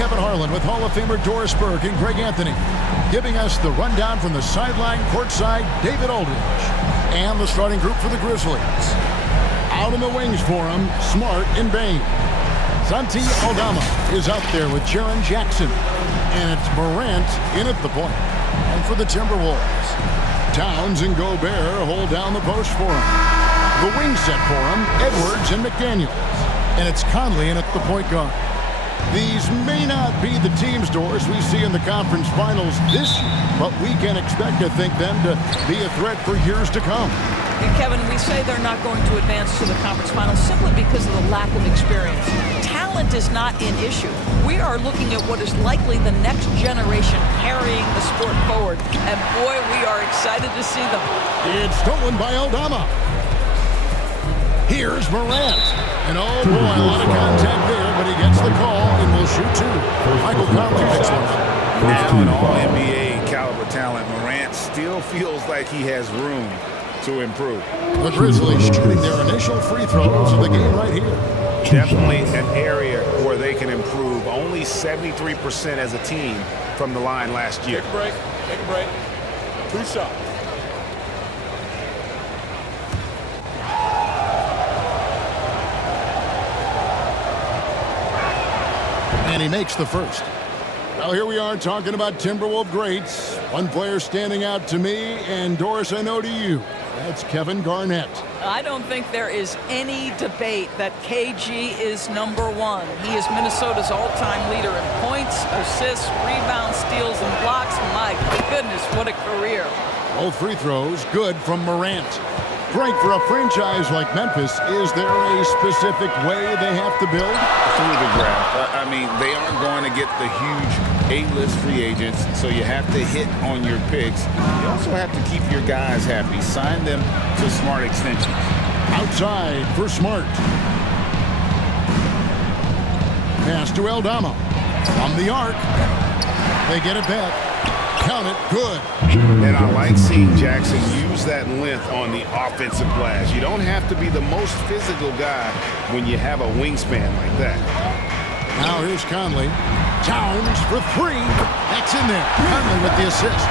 Kevin Harlan with Hall of Famer Doris Burke and Greg Anthony. Giving us the rundown from the sideline, courtside, David Aldridge. And the starting group for the Grizzlies. Out in the wings for him, Smart and Bain. Santi Aldama is out there with Jaren Jackson. And it's Morant in at the point. And for the Timberwolves, Towns and Gobert hold down the post for him. The wing set for him, Edwards and McDaniels. And it's Conley in at the point guard. These may not be the teams, Doris, we see in the conference finals this year, but we can expect, I think, them to be a threat for years to come. And Kevin, we say they're not going to advance to the conference finals simply because of the lack of experience. Talent is not an issue. We are looking at what is likely the next generation carrying the sport forward. And boy, we are excited to see them. It's stolen by Aldama. Here's Morant. And oh boy, a lot of contact there, but he gets the call and will shoot two. Michael Conley picks one up. Now an all-NBA caliber talent, Morant still feels like he has room to improve. The Grizzlies shooting their initial free throws of the game right here. Definitely an area where they can improve. Only 73% as a team from the line last year. Take a break. Take a break. Two shots. And he makes the first. Well, here we are talking about Timberwolves greats. One player standing out to me, and Doris, I know to you. That's Kevin Garnett. I don't think there is any debate that KG is #1. He is Minnesota's all-time leader in points, assists, rebounds, steals, and blocks. My goodness, what a career. Both free throws good from Morant. Frank, for a franchise like Memphis, is there a specific way they have to build? Through the draft. I mean, they aren't going to get the huge A-list free agents, so you have to hit on your picks. You also have to keep your guys happy. Sign them to smart extensions. Outside for Smart. Pass to Aldama. From the arc. They get it back. Count it. Good. And I like seeing Jackson use that length on the offensive glass. You don't have to be the most physical guy when you have a wingspan like that. Now here's Conley. Towns for three. That's in there. Conley with the assist.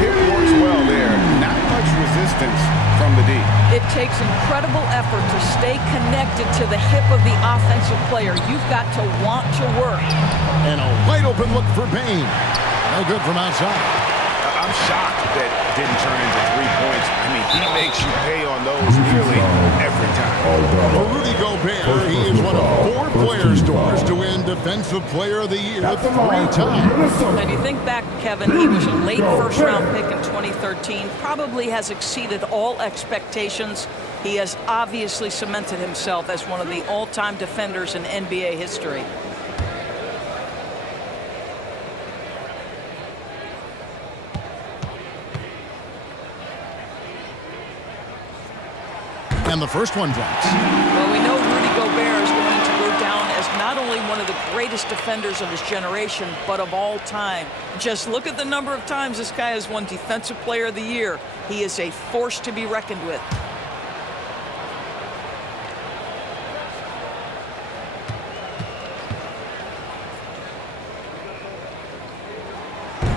It works well there. Not much resistance from the D. It takes incredible effort to stay connected to the hip of the offensive player. You've got to want to work. And a wide open look for Bain. No good from outside. I'm shocked that didn't turn into 3 points. I mean, he makes you pay on those nearly every time. For Rudy Gobert, he is one of 4 players, Doris, to win Defensive Player of the Year 3 times. And you think back, Kevin, he was a late first-round pick in 2013, probably has exceeded all expectations. He has obviously cemented himself as one of the all-time defenders in NBA history. And the first one drops. Well, we know Rudy Gobert is going to go down as not only one of the greatest defenders of his generation, but of all time. Just look at the number of times this guy has won Defensive Player of the Year. He is a force to be reckoned with.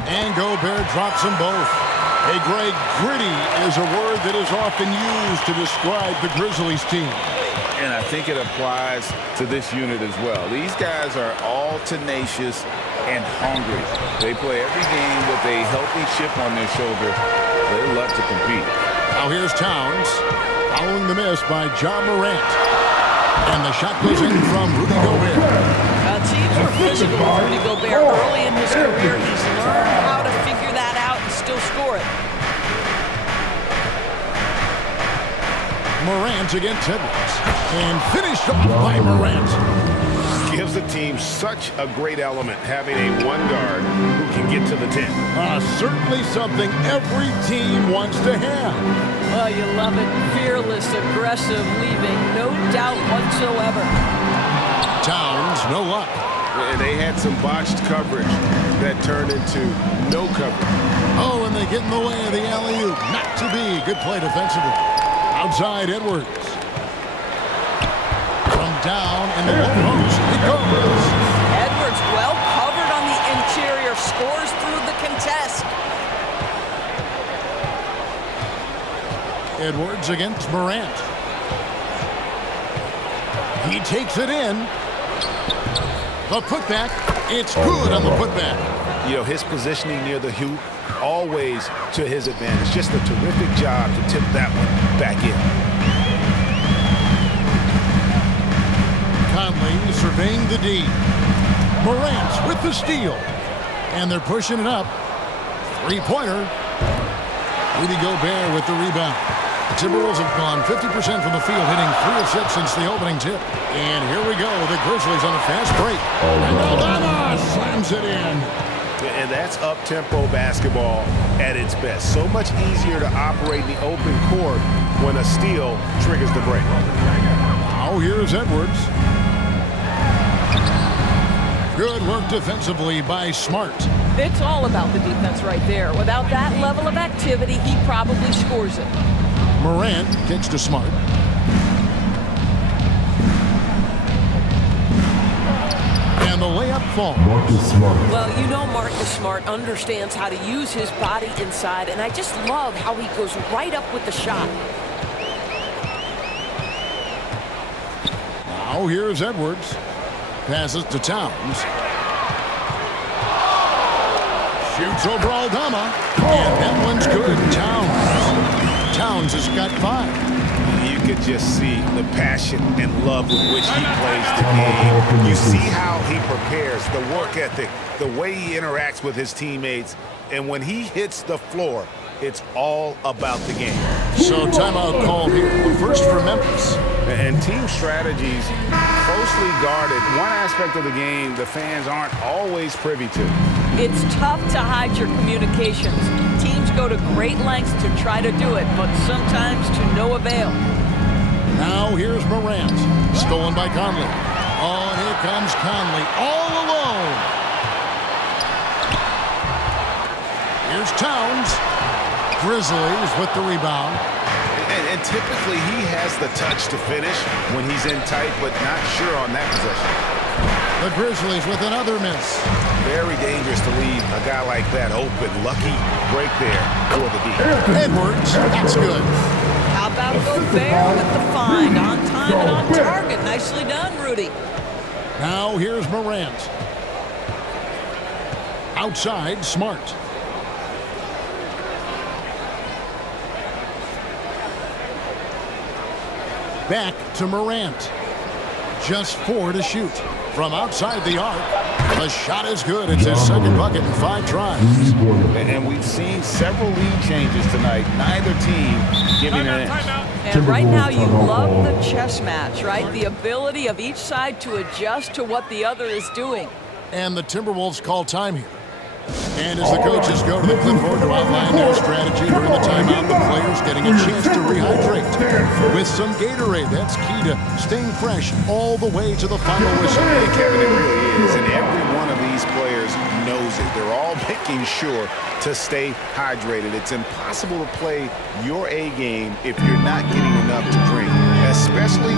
And Gobert drops them both. Hey, Greg, gritty is a word that is often used to describe the Grizzlies team. And I think it applies to this unit as well. These guys are all tenacious and hungry. They play every game with a healthy chip on their shoulder. They love to compete. Now here's Towns, following the miss by John Morant. And the shot goes in from Rudy Gobert. Teams were physical with Rudy Gobert early in his career. He's learned how to figure that out and still score it. Morant against Edwards. And finished off by Morant. Gives the team such a great element, having a one guard who can get to the 10. Certainly something every team wants to have. Well, you love it. Fearless, aggressive, leaving no doubt whatsoever. Towns, no luck. They had some botched coverage that turned into no coverage. Oh, and they get in the way of the alley-oop. Not to be. Good play defensively. Outside Edwards. From down in the low post, it goes. Edwards well covered Edwards against Morant. He takes it in. The putback. It's good on the putback. You know, his positioning near the hoop, always to his advantage. Just a terrific job to tip that one back in. Conley surveying the D. Morant with the steal. And they're pushing it up. Three-pointer. Rudy Gobert with the rebound. The Timberwolves have gone 50% from the field, hitting 3 of 6 since the opening tip. And here we go, the Grizzlies on a fast break. And Aldana slams it in. And that's up-tempo basketball at its best. So much easier to operate in the open court when a steal triggers the break. Now here's Edwards. Good work defensively by Smart. It's all about the defense right there. Without that level of activity, he probably scores it. Morant kicks to Smart. And the layup falls. Well, you know Marcus Smart understands how to use his body inside, and I just love how he goes right up with the shot. Now here's Edwards. Passes to Towns. Shoots over Aldama. And that one's good. Towns has got 5. You could just see the passion and love with which he plays the game. You see how he prepares, the work ethic, the way he interacts with his teammates. And when he hits the floor, it's all about the game. So timeout called here. The first for Memphis. And team strategies closely guarded. One aspect of the game the fans aren't always privy to. It's tough to hide your communications. Teams go to great lengths to try to do it, but sometimes to no avail. Now here's Morant. Stolen by Conley. Oh, and here comes Conley all alone. Here's Towns. Grizzlies with the rebound. And typically he has the touch to finish when he's in tight, but not sure on that possession. The Grizzlies with another miss. Very dangerous to leave a guy like that open. Lucky break there for the D. Edwards, that's good. How about Gobert with the find? On time and on target. Nicely done, Rudy. Now here's Morant. Outside, Smart. Back to Morant. Just 4 to shoot. From outside the arc, the shot is good. It's his second bucket in 5 tries. And we've seen several lead changes tonight. Neither team giving an inch. And right now you love the chess match, right? The ability of each side to adjust to what the other is doing. And the Timberwolves call time here. And as the coaches go to the clipboard to outline their strategy during the timeout, the players getting a chance to rehydrate with some Gatorade. That's key to staying fresh all the way to the final whistle. Hey, Kevin, it really is. And every one of these players knows it. They're all making sure to stay hydrated. It's impossible to play your A game if you're not getting enough to drink, especially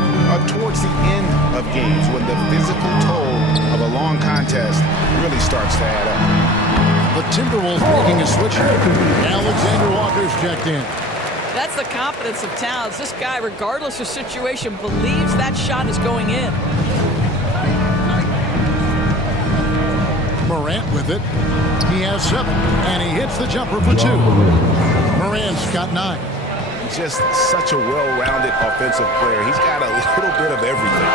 towards the end of games when the physical toll of a long contest really starts to add up. The Timberwolves making a switch. Alexander Walker's checked in. That's the confidence of Towns. This guy, regardless of situation, believes that shot is going in. Morant with it. He has 7, and he hits the jumper for 2. Morant's got 9. Just such a well-rounded offensive player. He's got a little bit of everything.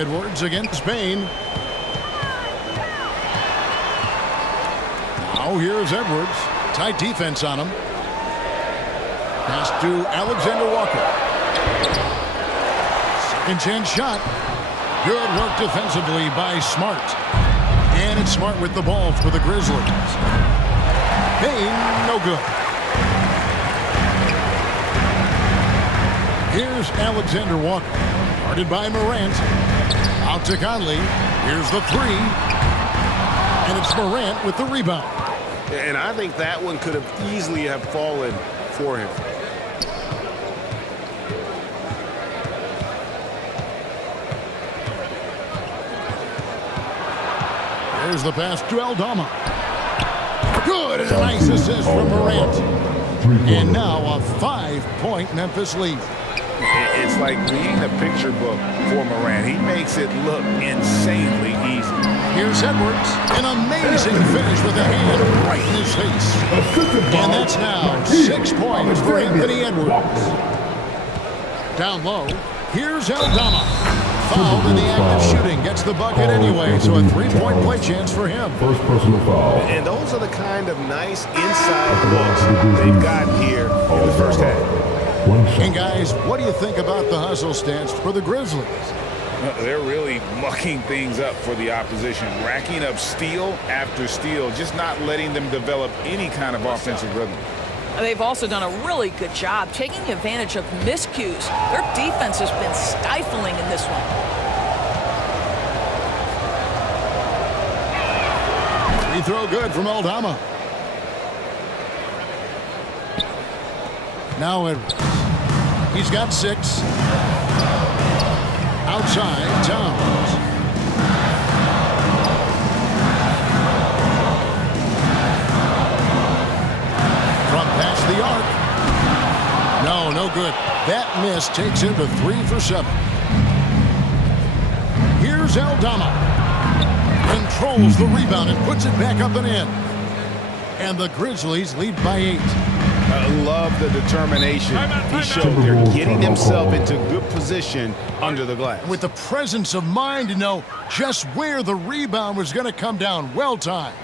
Edwards against Spain. Now here's Edwards. Tight defense on him. Pass to Alexander Walker. Second chance shot. Good work defensively by Smart. And it's Smart with the ball for the Grizzlies. Payne, no good. Here's Alexander Walker. Guarded by Morant. Out to Conley. Here's the 3. And it's Morant with the rebound. And I think that one could have easily have fallen for him. Here's the pass to Aldama. Good, and a nice assist from Morant. And now a 5-point Memphis lead. It's like reading a picture book for Morant. He makes it look insanely easy. Here's Edwards. An amazing finish with a hand right in his face. And that's now 6 points for Anthony Edwards. Down low, here's Aldama. Fouled in the act of shooting. Gets the bucket anyway, so a 3-point play chance for him. First personal foul. And those are the kind of nice inside looks they've gotten here in the first half. And guys, what do you think about the hustle stance for the Grizzlies? They're really mucking things up for the opposition, racking up steal after steal, just not letting them develop any kind of offensive rhythm. They've also done a really good job taking advantage of miscues. Their defense has been stifling in this one. Free throw good from Aldama. Now Edwards. He's got 6. Outside, Towns. From past the arc. No good. That miss takes him to 3 for 7. Here's Aldama. Controls the rebound and puts it back up and in. And the Grizzlies lead by 8. I love the determination he showed there, getting himself into good position under the glass. With the presence of mind to know just where the rebound was going to come down. Well timed.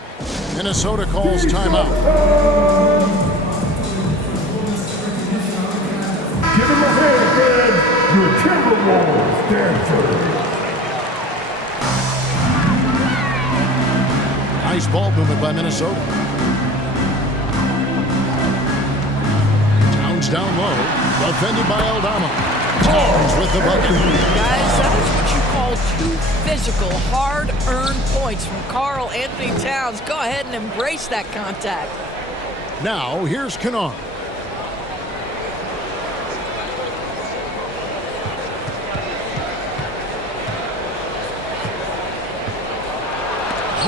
Minnesota calls timeout. Give him a hand, man. Your Timberwolves Stanford. Nice ball movement by Minnesota. Down low, defended by Aldama. Towns with the bucket. Guys, that is what you call 2 physical, hard-earned points from Karl Anthony Towns. Go ahead and embrace that contact. Now, here's Kennard.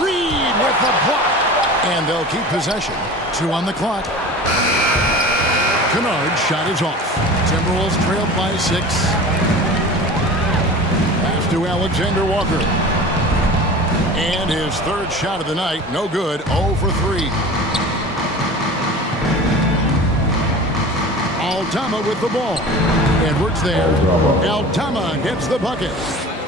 Reed with the block. And they'll keep possession. 2 on the clock. Kennard's shot is off. Timberwolves trailed by 6. Pass to Alexander Walker. And his 3rd shot of the night, no good, 0 for 3. Aldama with the ball. Edwards there. Aldama gets the bucket.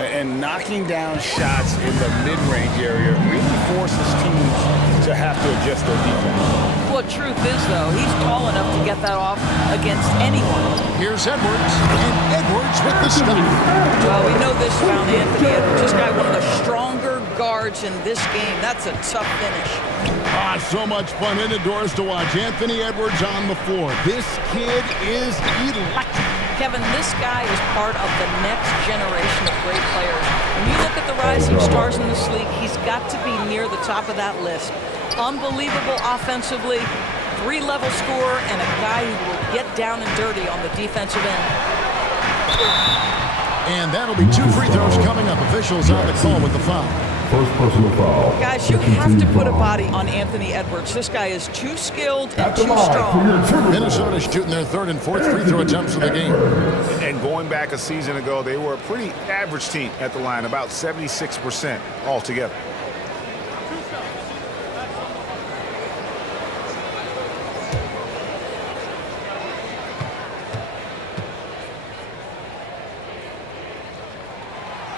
And knocking down shots in the mid-range area really forces teams to have to adjust their defense. Well, truth is, though, he's tall enough to get that off against anyone. Here's Edwards, and Edwards with the stop. Well, we know this about Anthony Edwards. This guy, one of the stronger guards in this game. That's a tough finish. So much fun indoors to watch. Anthony Edwards on the floor. This kid is electric. Kevin, this guy is part of the next generation of great players. When you look at the rising stars in this league, he's got to be near the top of that list. Unbelievable offensively, 3-level scorer, and a guy who will get down and dirty on the defensive end. And that'll be 2 free throws coming up. Officials on the call with the foul. First personal foul. Guys, you have to put a body on Anthony Edwards. This guy is too skilled and too strong. Minnesota's shooting their 3rd and 4th free throw attempts of the game. And going back a season ago, they were a pretty average team at the line, about 76% altogether.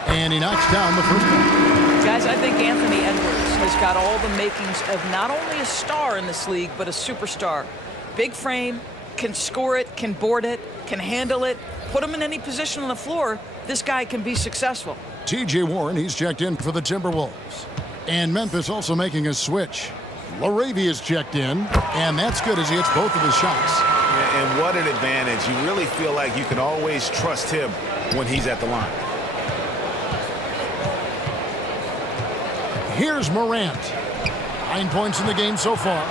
And he knocks down the first one. Guys, I think Anthony Edwards has got all the makings of not only a star in this league, but a superstar. Big frame, can score it, can board it, can handle it. Put him in any position on the floor, this guy can be successful. T.J. Warren, he's checked in for the Timberwolves. And Memphis also making a switch. Laravia's checked in, and that's good as he hits both of his shots. And what an advantage. You really feel like you can always trust him when he's at the line. Here's Morant. 9 points in the game so far.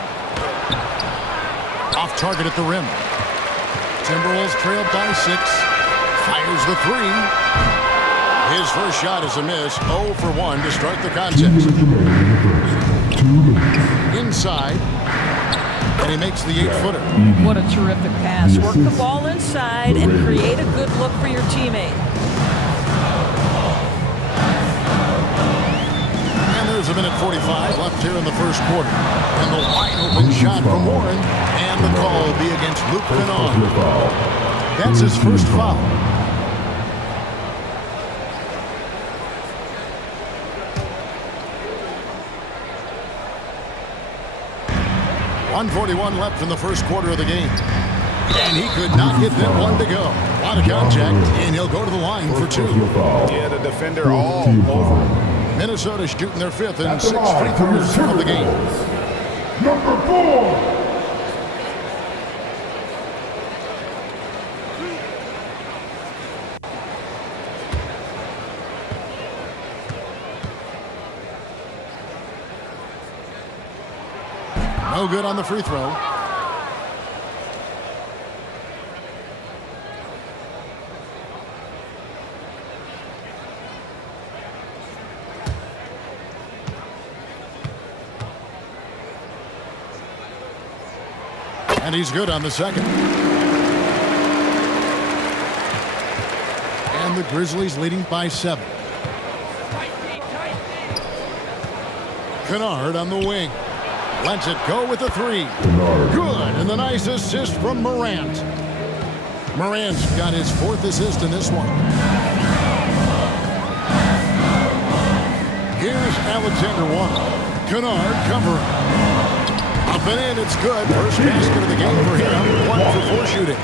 Off target at the rim. Timberwolves trailed by 6. Fires the 3. His first shot is a miss. 0 for 1 to start the contest. inside. And he makes the 8-footer. What a terrific pass. Work the ball inside and create a good look for your teammate. And there's a minute 45 left here in the first quarter. And the wide open shot from Warren. And the call will be against Luke Kennard. That's his first foul. .141 left in the first quarter of the game. And he could not get that one to go. A lot of contact, and he'll go to the line for 2. Yeah, the defender all over. Minnesota shooting their 5th and 6th free throws of the game. Number 4. No good on the free throw. And he's good on the second. And the Grizzlies leading by 7. Kennard on the wing. Lets it go with a 3. Good, and the nice assist from Morant. Morant's got his 4th assist in this one. Here's Alexander Wall. Kennard covering. Up and in, it's good. First basket of the game for him. 1 for 4 shooting.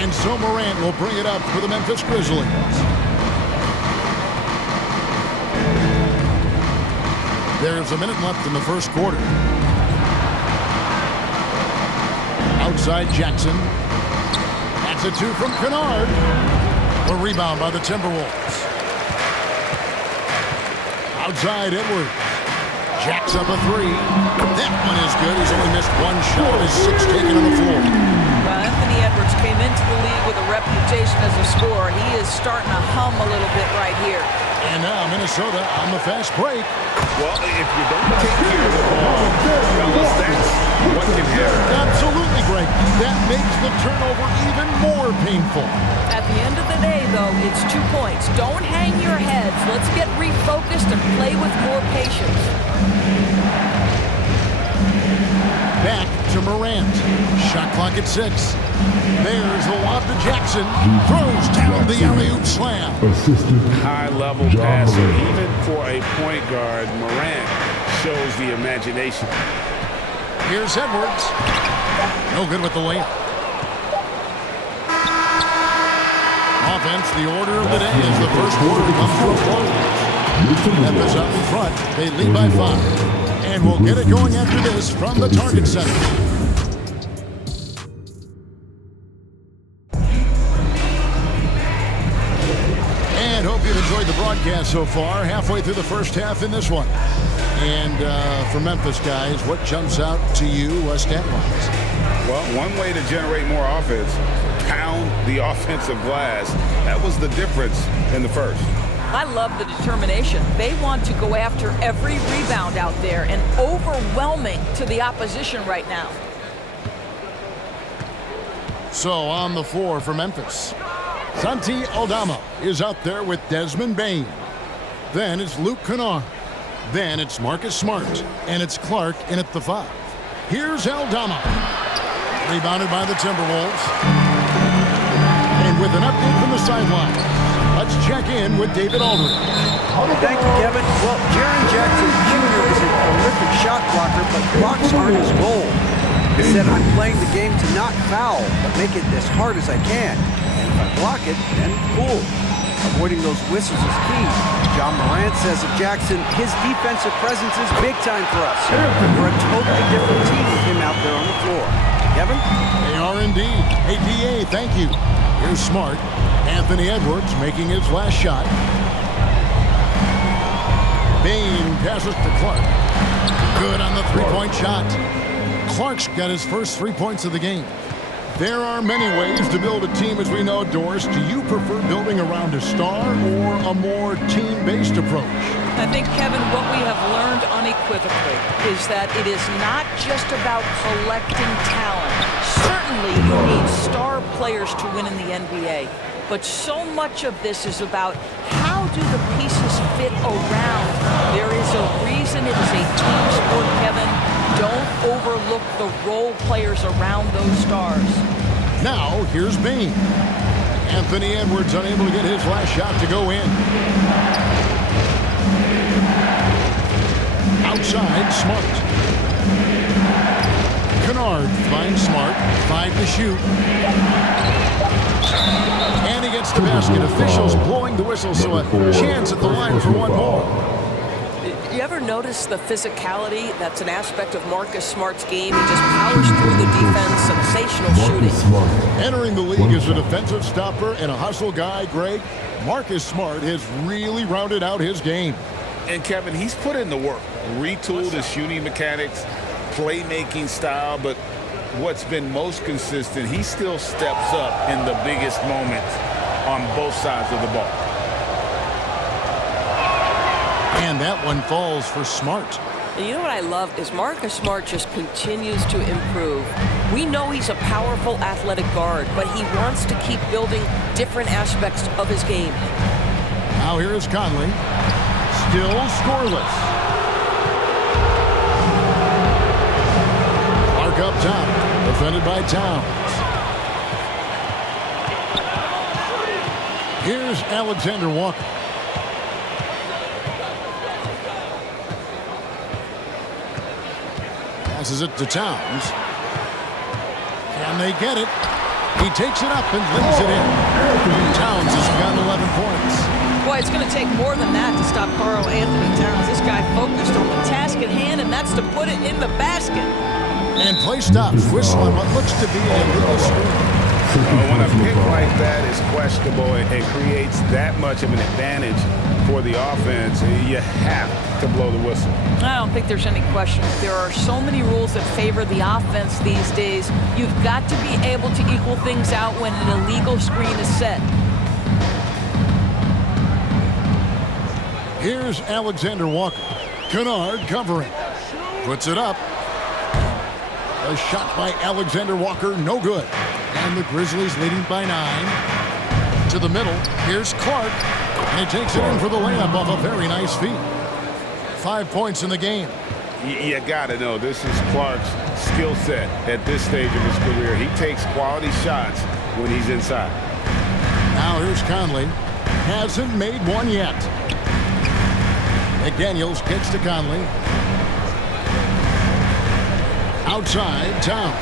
And so Morant will bring it up for the Memphis Grizzlies. There's a minute left in the first quarter. Outside Jackson. That's a 2 from Kennard. A rebound by the Timberwolves. Outside Edwards. Jacks up a 3. That one is good. He's only missed 1 shot. His 6 taken on the floor. Anthony Edwards came into the league with a reputation as a scorer. He is starting to hum a little bit right here. And now Minnesota on the fast break. Well, if you don't take care of the ball, fellas, that's what can happen. Absolutely, Greg. That makes the turnover even more painful. At the end of the day, though, it's 2 points. Don't hang your heads. Let's get refocused and play with more patience. Back to Morant. Shot clock at 6. There's the lob to Jackson. Throws down the alley-oop slam. High-level passer. Even for a point guard, Morant shows the imagination. Here's Edwards. No good with the layup. Offense, the order of the day as the first quarter comes to a close. Memphis up in front. They lead by 5. And we'll get it going after this from the Target Center. And hope you've enjoyed the broadcast so far. Halfway through the first half in this one. And for Memphis guys, what jumps out to you stat-wise? Well, one way to generate more offense, pound the offensive glass. That was the difference in the first. I love the determination. They want to go after every rebound out there and overwhelming to the opposition right now. So on the floor for Memphis, Santi Aldama is out there with Desmond Bane. Then it's Luke Kennard. Then it's Marcus Smart. And it's Clark in at the 5. Here's Aldama. Rebounded by the Timberwolves. And with an update from the sideline, let's check in with David Aldridge. Thank you, Kevin. Well, Jaren Jackson Jr. is a prolific shot blocker, but blocks aren't his goal. He said, I'm playing the game to not foul, but make it as hard as I can. And if I block it, then cool. Avoiding those whistles is key. John Morant says of Jackson, his defensive presence is big time for us. We're a totally different team with him out there on the floor. Kevin? They are indeed. Hey, DA, thank you. Here's Smart. Anthony Edwards making his last shot. Bane passes to Clark. Good on the three-point shot. Clark's got his first 3 points of the game. There are many ways to build a team, as we know, Doris. Do you prefer building around a star or a more team-based approach? I think, Kevin, what we have learned unequivocally is that it is not just about collecting talent. Certainly, you need star players to win in the NBA. But so much of this is about how do the pieces fit around. There is a reason it is a team sport, Kevin. Don't overlook the role players around those stars. Now, here's Bain. Anthony Edwards unable to get his last shot to go in. Outside, Smart. Kennard finds Smart. 5 to shoot. And he gets the basket. Officials blowing the whistle, so a chance at the line for one more. You ever notice the physicality? That's an aspect of Marcus Smart's game. He just powers through the defense. Sensational shooting. Entering the league as a defensive stopper and a hustle guy, Greg, Marcus Smart has really rounded out his game. And, Kevin, he's put in the work. Retooled his shooting mechanics, playmaking style, but what's been most consistent, he still steps up in the biggest moments on both sides of the ball. And that one falls for Smart. And you know what I love is Marcus Smart just continues to improve. We know he's a powerful athletic guard, but he wants to keep building different aspects of his game. Now here is Conley. Still scoreless. Clark up top. Defended by Towns. Here's Alexander Walker. Passes it to Towns. Can they get it? He takes it up and lays it in. Towns has got 11 points. Boy, it's going to take more than that to stop Karl Anthony Towns. This guy focused on the task at hand, and that's to put it in the basket. And play stops. Whistle on what looks to be an illegal screen. When a pick like that is questionable and creates that much of an advantage for the offense, you have to blow the whistle. I don't think there's any question. There are so many rules that favor the offense these days. You've got to be able to equal things out when an illegal screen is set. Here's Alexander Walker. Kennard covering. Puts it up. A shot by Alexander Walker, no good. And the Grizzlies leading by 9. To the middle, here's Clark. And he takes it in for the layup off a very nice feed. 5 points in the game. You got to know, this is Clark's skill set at this stage of his career. He takes quality shots when he's inside. Now here's Conley. Hasn't made one yet. McDaniels kicks to Conley. Outside, Towns.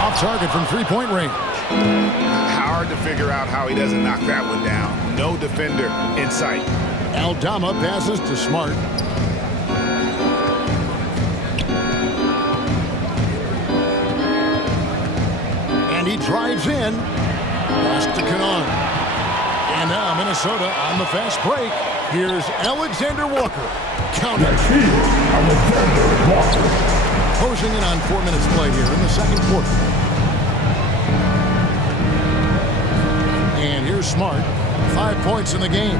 Off target from three-point range. Hard to figure out how he doesn't knock that one down. No defender in sight. Aldama passes to Smart. And he drives in. Pass to Kennard. And now Minnesota on the fast break. Here's Alexander Walker. Counted. Alexander Walker. Closing in on 4 minutes play here in the second quarter. And here's Smart. 5 points in the game.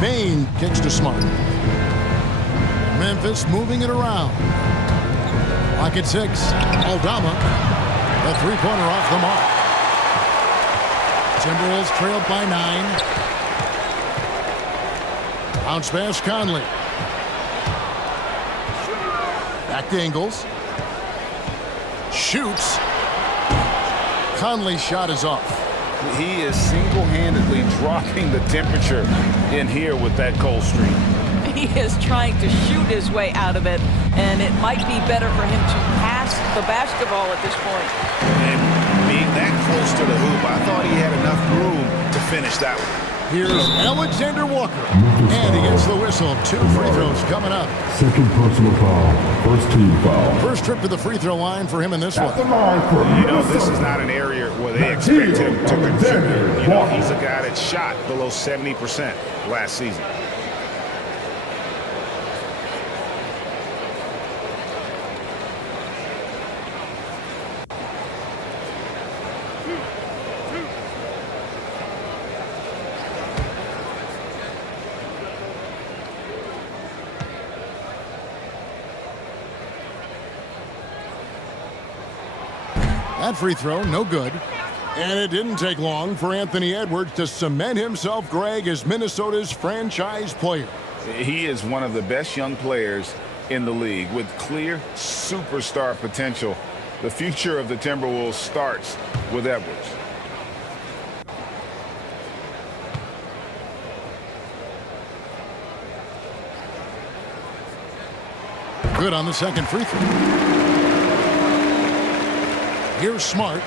Bain kicks to Smart. Memphis moving it around. Lock at 6. Aldama. A three-pointer off the mark. Timberwolves trailed by 9. Bounce pass, Conley. Back to Ingles. Shoots. Conley's shot is off. He is single-handedly dropping the temperature in here with that cold streak. He is trying to shoot his way out of it, and it might be better for him to pass the basketball at this point. And being that close to the hoop, I thought he had enough room to finish that one. Here's Alexander Walker. And he gets the whistle. 2 free throws coming up. Second personal foul. First team foul. First trip to the free throw line for him in this At the one. line for You know, Minnesota. this is not an area where they expect him to contribute. You know, he's a guy that shot below 70% last season. That free throw, no good. And it didn't take long for Anthony Edwards to cement himself, Greg, as Minnesota's franchise player. He is one of the best young players in the league with clear superstar potential. The future of the Timberwolves starts with Edwards. Good on the second free throw. Here's Smart.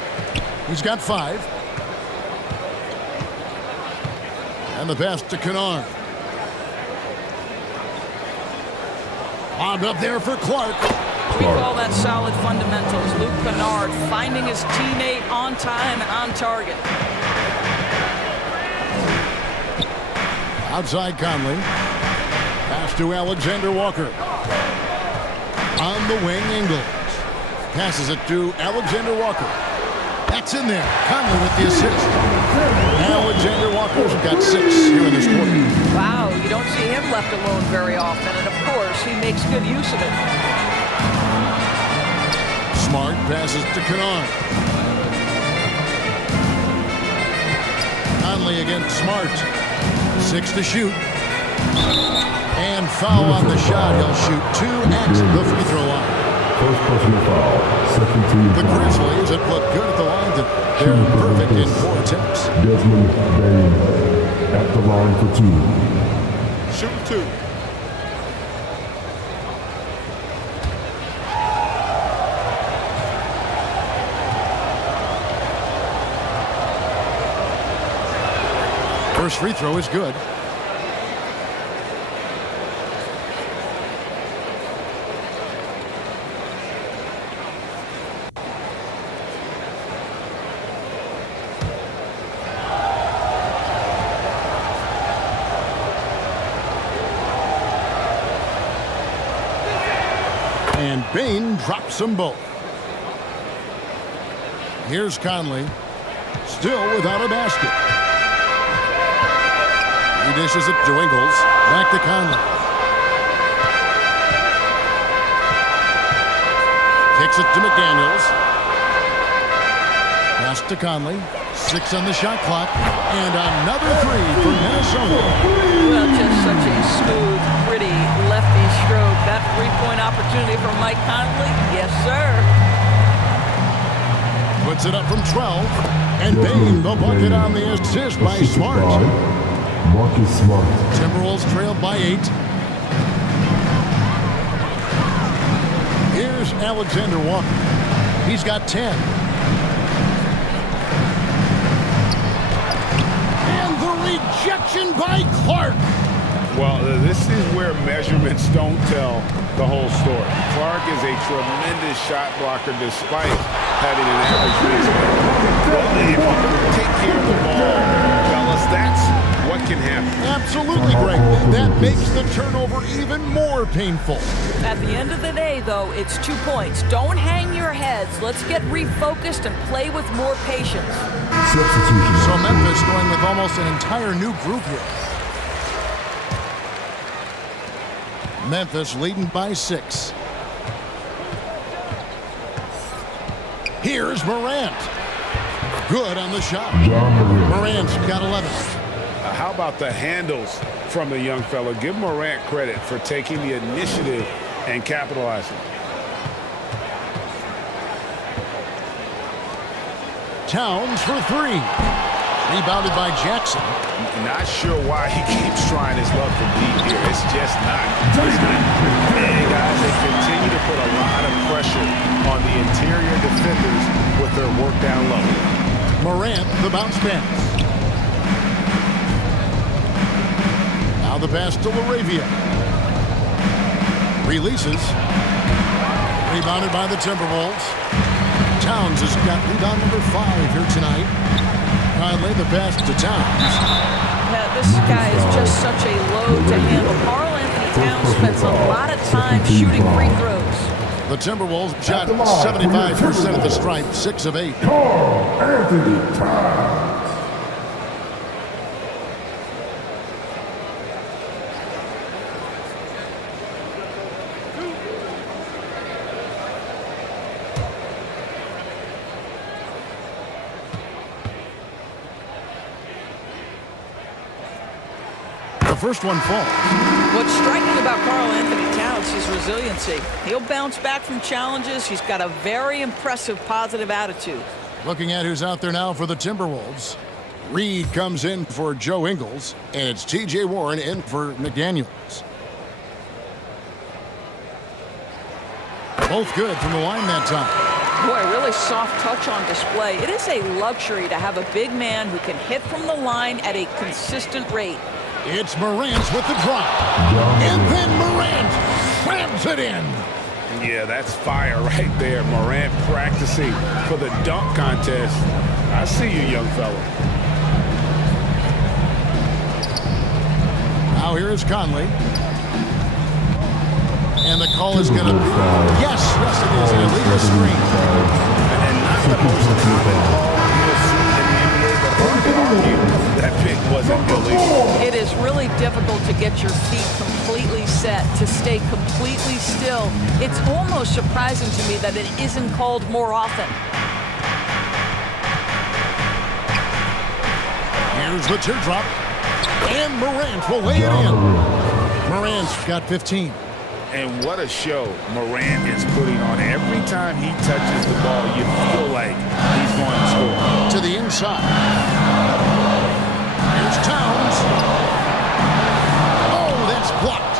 He's got 5. And the pass to Kennard. Lobbed up there for Clark. We call that solid fundamentals. Luke Kennard finding his teammate on time and on target. Outside Conley. Pass to Alexander Walker. On the wing, Ingles. Passes it to Alexander Walker. That's in there. Conley with the assist. Alexander Walker's got 6 here in this quarter. Wow, you don't see him left alone very often, and of course, he makes good use of it. Smart passes to Kennard. Conley against Smart. 6 to shoot. And foul on the shot. He'll shoot 2 at the free throw line. First personal foul. Second team The foul. Grizzlies have looked good at the line. They're perfect in 4 attempts. Desmond Bain at the line for 2. Shoot 2. First free throw is good. And Bain drops them both. Here's Conley. Still without a basket. He dishes it to Ingles. Back to Conley. Kicks it to McDaniels. Pass to Conley. 6 on the shot clock. And another 3 for Minnesota. Well, just such a smooth, pretty lefty stroke. That three-point opportunity for Mike Conley. Yes, sir. Puts it up from 12. And Bain, the bucket on the assist by Smart. Marcus Smart. Timberwolves trailed by 8. Here's Alexander Walker. He's got 10. And the rejection by Clark. Well, this is where measurements don't tell the whole story. Clark is a tremendous shot blocker despite having an average wingspan. Well, if you take care of the ball, fellas, that's what can happen. Absolutely, Greg. That makes the turnover even more painful. At the end of the day, though, it's 2 points. Don't hang your heads. Let's get refocused and play with more patience. Substitution. So Memphis going with almost an entire new group here. Memphis leading by 6. Here's Morant. Good on the shot. John Morant. Morant's got 11. How about the handles from the young fella? Give Morant credit for taking the initiative and capitalizing. Towns for 3. Rebounded by Jackson. Not sure why he keeps trying his luck for deep here. It's just not. And guys, they continue to put a lot of pressure on the interior defenders with their work down low. Morant, the bounce pass. Now the pass to LaRavia. Releases. Rebounded by the Timberwolves. Towns has got rebound number 5 here tonight. Conley, the pass to Towns. Yeah, this guy is just such a load to handle. Karl Anthony Towns spends a lot of time shooting free throws. The Timberwolves shot 75% at the stripe, 6 of 8. Karl Anthony Towns. The first one falls. What's striking about Karl Anthony Towns is resiliency. He'll bounce back from challenges. He's got a very impressive positive attitude. Looking at who's out there now for the Timberwolves. Reed comes in for Joe Ingles, and it's T.J. Warren in for McDaniels. Both good from the line that time. Boy, really soft touch on display. It is a luxury to have a big man who can hit from the line at a consistent rate. It's Morant with the drop. And then Morant slams it in. Yeah, that's fire right there. Morant practicing for the dunk contest. I see you, young fella. Now here is Conley. And the call is going to... Yes, it is. An illegal screen. And not the most common call you'll see in the NBA, but hard to argue that pick wasn't illegal. It is really difficult to get your feet completely set, to stay completely still. It's almost surprising to me that it isn't called more often. Here's the teardrop. And Morant will lay it in. Morant's got 15. And what a show Morant is putting on. Every time he touches the ball, you feel like he's going to score. To the inside. Here's Towns. Oh, that's blocked.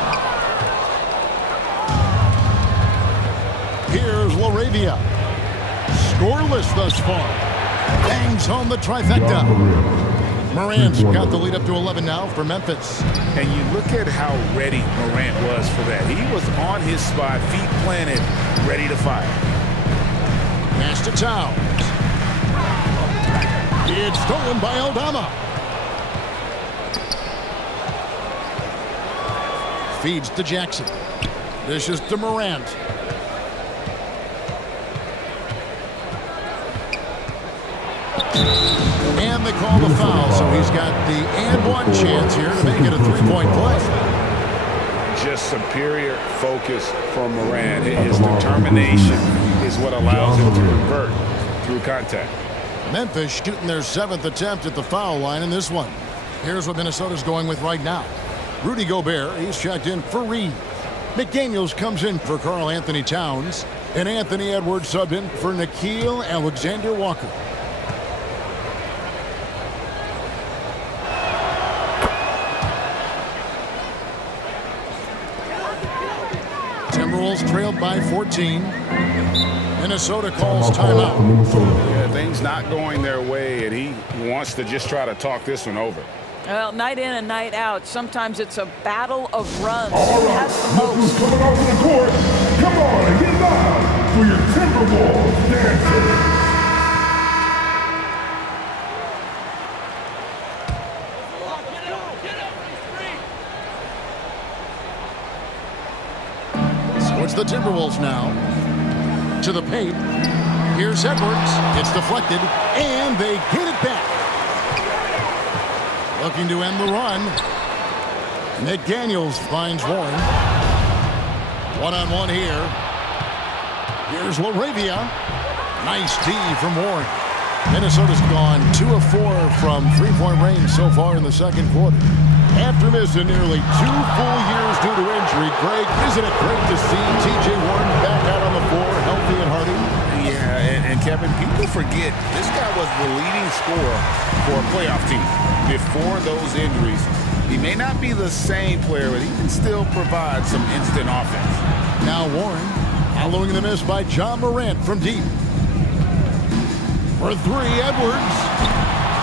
Here's LaRavia. Scoreless thus far. Bangs home the trifecta. Morant's got the lead up to 11 now for Memphis. And you look at how ready Morant was for that. He was on his spot, feet planted, ready to fire. Pass to Towns. It's stolen by Aldama. Feeds to Jackson. This is to Morant. And they call the foul, so he's got the and one chance here to make it a three-point play. Just superior focus from Morant. His determination is what allows him to convert through contact. Memphis shooting their 7th attempt at the foul line in this one. Here's what Minnesota's going with right now. Rudy Gobert, he's checked in for Reed. McDaniels comes in for Karl Anthony Towns. And Anthony Edwards subbed in for Nickeil Alexander-Walker. Timberwolves trailed by 14. Minnesota calls timeout. Yeah, things not going their way, and he wants to just try to talk this one over. Well, night in and night out, sometimes it's a battle of runs. All Who right, has the look who's most? coming out to the court. Come on and get loud for your Timberwolves dancers. It's the Timberwolves now. To the paint. Here's Edwards. It's deflected, and they get it back. Looking to end the run. McDaniels finds Warren. One-on-one here. Here's LaRavia. Nice D from Warren. Minnesota's gone 2 of 4 from three-point range so far in the second quarter. After missing nearly 2 full years due to injury, Greg, isn't it great to see T.J. Warren back out on the floor, healthy and hearty? Yeah, and Kevin, people forget this guy was the leading scorer for a playoff team before those injuries. He may not be the same player, but he can still provide some instant offense. Now Warren, following the miss by John Morant from deep. For 3, Edwards.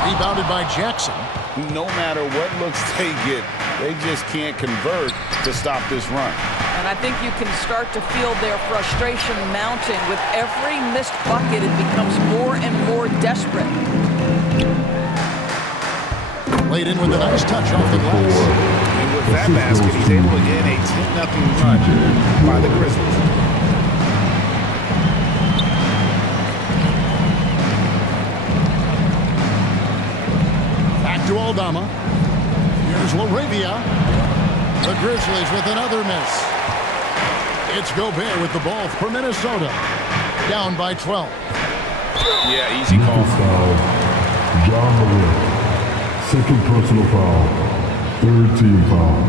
Rebounded by Jackson. No matter what looks they get, they just can't convert to stop this run. And I think you can start to feel their frustration mounting. With every missed bucket, it becomes more and more desperate. Laid in with a nice touch off the glass. And with that basket, he's able to get a 10-0 run by the Grizzlies. To Aldama. Here's LaRavia. The Grizzlies with another miss. It's Gobert with the ball for Minnesota. Down by 12. Yeah, easy call. Foul. John Morant. Second personal foul. Third team foul.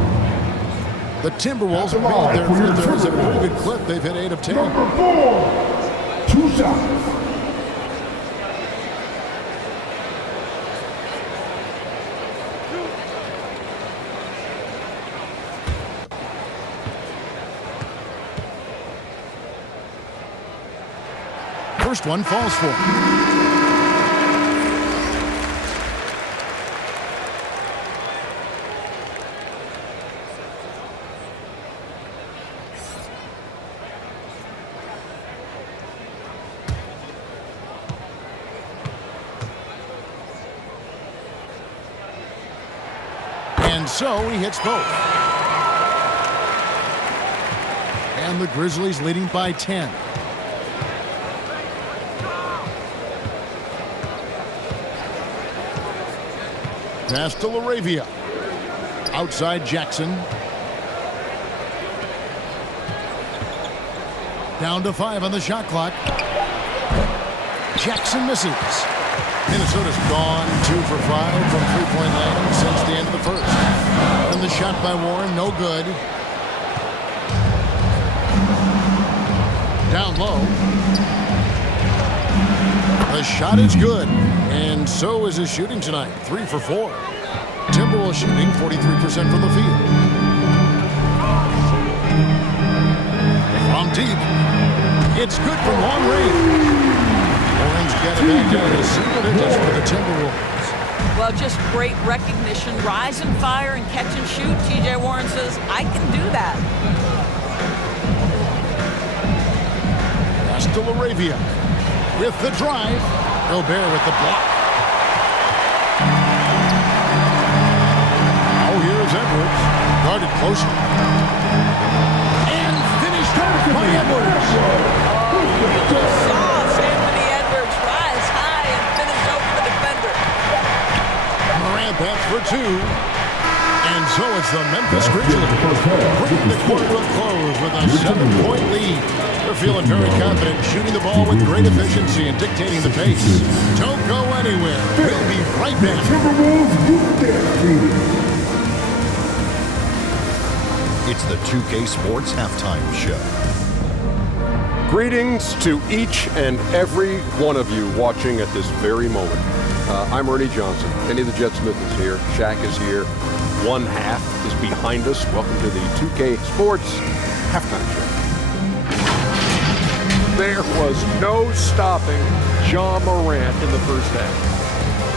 The Timberwolves have made their free throws at a pretty good clip. They've hit 8 of 10. Number 4, 2 shots. First one falls for him. And so he hits both. And the Grizzlies leading by 10. Pass to LaRavia. Outside Jackson. Down to 5 on the shot clock. Jackson misses. Minnesota's gone 2 for 5 from three-point land since the end of the first. And the shot by Warren, no good. Down low. The shot is good. And so is his shooting tonight, 3 for 4. Timberwolves shooting 43% from the field. From deep. It's good from long range. Warren's got it back down to single digits for the Timberwolves. Well, just great recognition. Rise and fire and catch and shoot. T.J. Warren says, I can do that. Pass to LaRavia. With the drive. Gobert with the block. Now here's Edwards. Guarded closer. And finished off by Edwards. You just saw Anthony Edwards rise high and finish over the defender. Morant bats for 2. And so it's the Memphis Grizzlies bringing the quarter to a close with a 7-point lead. They're feeling very confident, shooting the ball with great efficiency and dictating the pace. Don't go anywhere. We'll be right back. Timberwolves youth dance team. It's the 2K Sports Halftime Show. Greetings to each and every one of you watching at this very moment. I'm Ernie Johnson. Kenny the Jet Smith is here. Shaq is here. One half is behind us. Welcome to the 2K Sports Halftime Show. There was no stopping Ja Morant in the first half.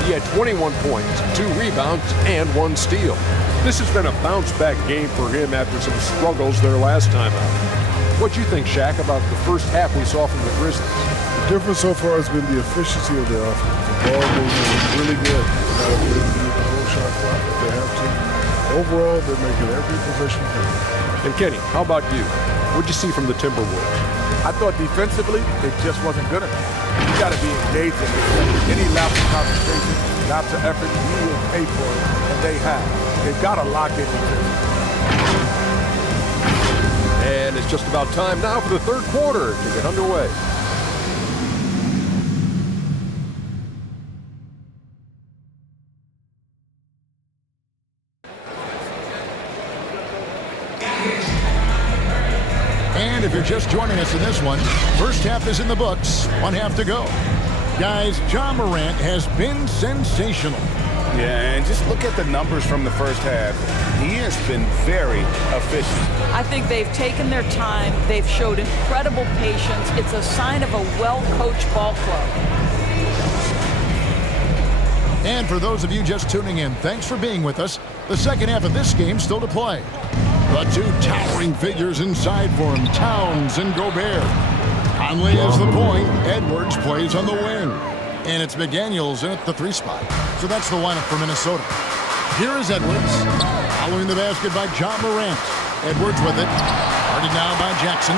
He had 21 points, 2 rebounds, and 1 steal. This has been a bounce-back game for him after some struggles their last time out. What do you think, Shaq, about the first half we saw from the Grizzlies? The difference so far has been the efficiency of their offense. The ball movement is really good. They're not able to use the whole shot clock if they have to. Overall, they're making every possession count. And Kenny, how about you? What'd you see from the Timberwolves? I thought defensively, it just wasn't good enough. You got to be engaged in this. Any lapse of concentration, lapse of effort, you will pay for it, and they have. They've got to lock in defense. And it's just about time now for the third quarter to get underway. And if you're just joining us in this one, first half is in the books. 1 half to go. Guys, Ja Morant has been sensational. Yeah, and just look at the numbers from the first half. He has been very efficient. I think they've taken their time. They've showed incredible patience. It's a sign of a well-coached ball club. And for those of you just tuning in, thanks for being with us. The second half of this game still to play. The 2 towering figures inside for him, Towns and Gobert. Conley is the point. Edwards plays on the wing. And it's McDaniels in at the 3 spot. So that's the lineup for Minnesota. Here is Edwards. Following the basket by Ja Morant. Edwards with it. Guarded now by Jackson.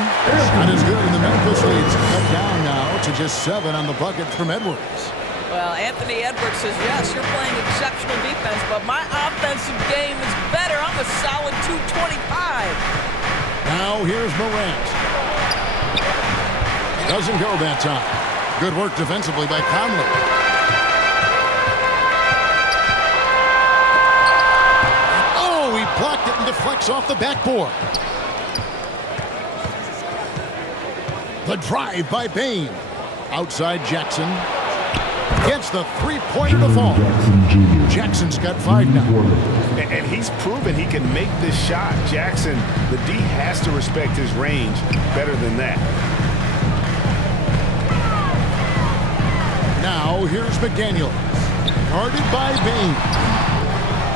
Shot is good, and the Memphis leads cut down now to just 7 on the bucket from Edwards. Well, Anthony Edwards says, yes, you're playing exceptional defense, but my offensive game is better. I'm a solid 225. Now here's Morant. Doesn't go that time. Good work defensively by Conley. Oh, Deflects off the backboard. The drive by Bain. Outside Jackson. Gets the three-pointer to fall. Jackson's got 5 now. And he's proven he can make this shot. Jackson, the D has to respect his range better than that. Now here's McDaniels. Guarded by Bain.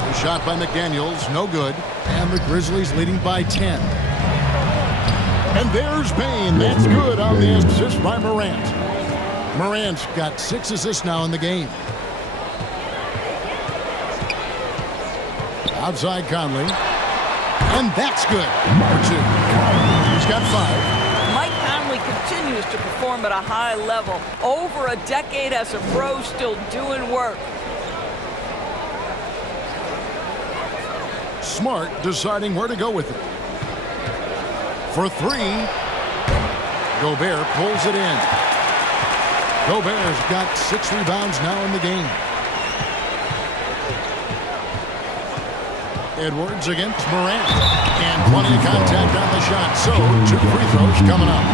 The shot by McDaniels, no good. And the Grizzlies leading by 10. And there's Bain. That's good on the assist by Morant. Morant's got 6 assists now in the game. Outside Conley. And that's good. For 2. He's got 5. Mike Conley continues to perform at a high level. Over a decade as a pro, still doing work. Smart deciding where to go with it. For 3. Gobert pulls it in. Gobert's got 6 rebounds now in the game. Edwards against Morant. And plenty of contact on the shot. So 2 free throws coming up.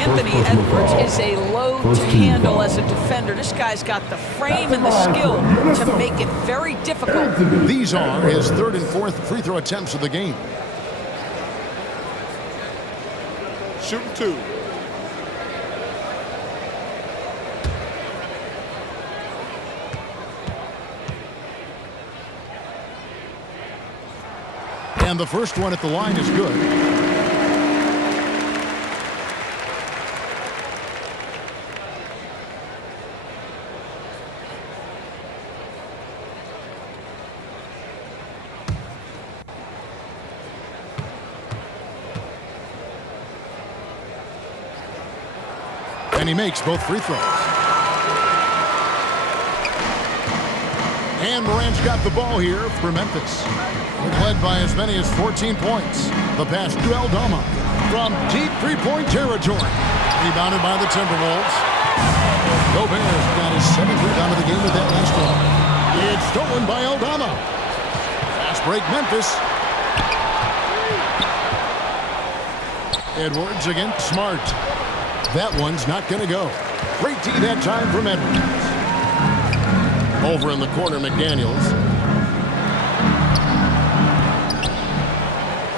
Anthony Edwards is a load to handle as a defender. This guy's got the frame and the skill to make it very difficult. These are his 3rd and 4th free throw attempts of the game. Shooting 2. And the first one at the line is good. And he makes both free throws. And Morant's got the ball here for Memphis. Led by as many as 14 points. The pass to Aldama from deep three-point territory. Rebounded by the Timberwolves. Gobert's got his 7th rebound of the game with that last one. It's stolen by Aldama. Fast break Memphis. Edwards against Smart. That one's not going to go. Great D that time from Edwards. Over in the corner, McDaniels.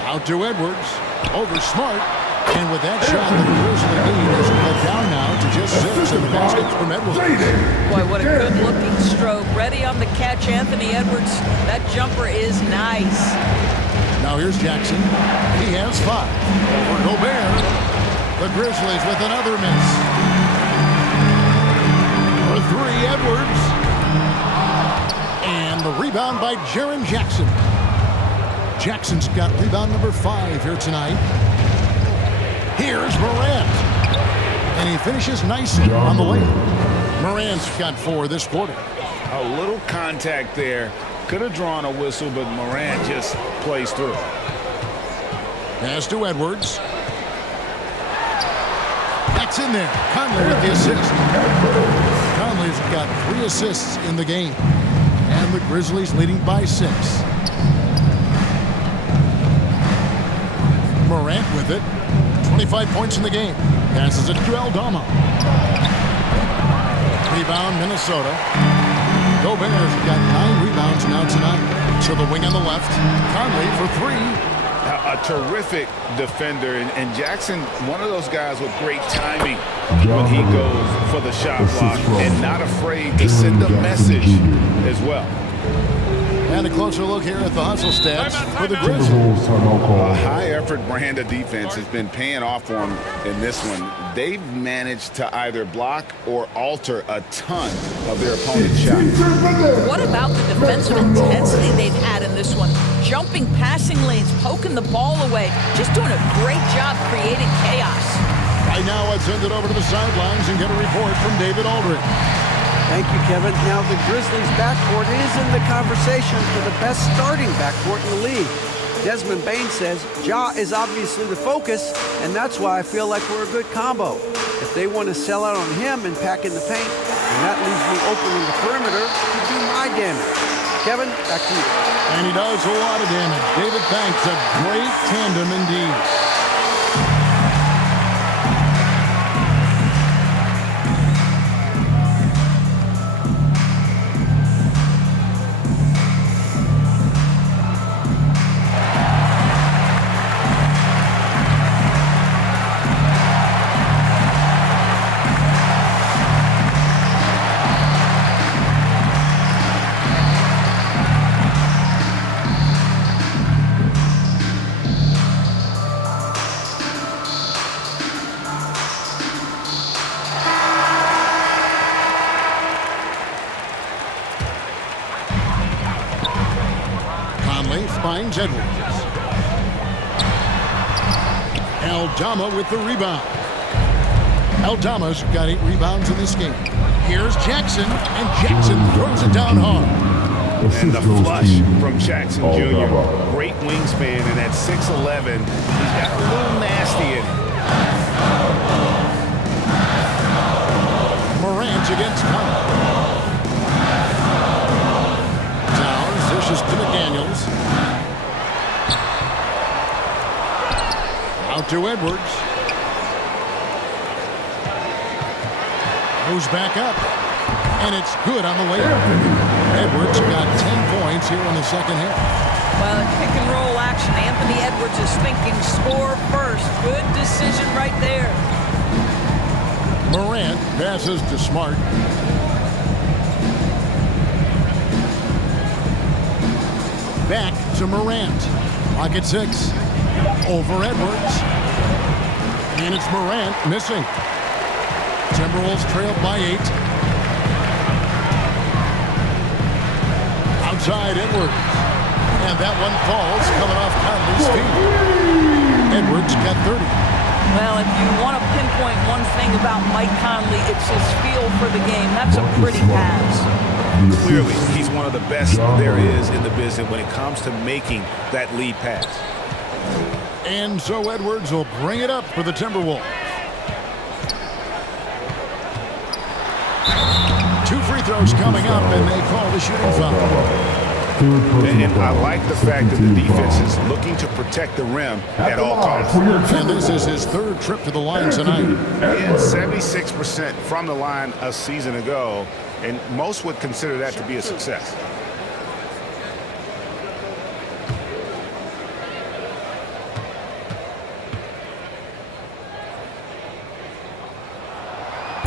Out to Edwards. Over Smart. And with that shot, the Grizzlies lead is cut down now to just 6 in the basket from Edwards. Boy, what a good-looking stroke. Ready on the catch, Anthony Edwards. That jumper is nice. Now here's Jackson. He has 5. For Gobert. The Grizzlies with another miss. For 3, Edwards. And the rebound by Jaren Jackson. Jackson's got rebound number 5 here tonight. Here's Morant. And he finishes nicely on the layup. Morant's got 4 this quarter. A little contact there. Could have drawn a whistle, but Morant just plays through. Pass to Edwards. That's in there. Conley with the assist. Conley's got 3 assists in the game. And the Grizzlies leading by 6. Morant with it. 25 points in the game. Passes it to Aldama. Rebound, Minnesota. Gobert's got 9 rebounds now tonight. To the wing on the left. Conley for 3. A terrific defender, and Jackson, one of those guys with great timing when he goes for the shot block and not afraid to send a message as well. And a closer look here at the hustle stats for the Grizzlies. A high-effort brand of defense has been paying off for them in this one. They've managed to either block or alter a ton of their opponent's shots. What about the defensive intensity they've had in this one? Jumping passing lanes, poking the ball away, just doing a great job creating chaos. Right now, let's send it over to the sidelines and get a report from David Aldridge. Thank you, Kevin. Now the Grizzlies backcourt is in the conversation for the best starting backcourt in the league. Desmond Bain says Ja is obviously the focus, and that's why I feel like we're a good combo. If they want to sell out on him and pack in the paint, and that leaves me open in the perimeter to do my damage. Kevin, back to you. And he does a lot of damage. David Banks, a great tandem indeed. Finds Edwards. Aldama with the rebound. Aldama's got 8 rebounds in this game. Here's Jackson, and Jackson throws it down hard. And the flush from Jackson Jr. Great wingspan, and at 6'11", he's got a little nasty in it. Morant against Conley. Towers dishes to McDaniels. Out to Edwards. Goes back up. And it's good on the way up. Edwards got 10 points here in the second half. Well, in pick and roll action, Anthony Edwards is thinking score first. Good decision right there. Morant passes to Smart. Back to Morant. Clock at 6. Over Edwards. And it's Morant missing. Timberwolves trailed by 8. Outside Edwards. And that one falls coming off Conley's feet. Edwards got 30. Well, if you want to pinpoint one thing about Mike Conley, it's his feel for the game. That's a pretty pass. Clearly, he's one of the best there is in the business when it comes to making that lead pass. And so Edwards will bring it up for the Timberwolves. 2 free throws coming up, and they call the shooting foul. And I like the fact that the defense is looking to protect the rim at all costs. And this is his 3rd trip to the line tonight. He had 76% from the line a season ago, and most would consider that to be a success.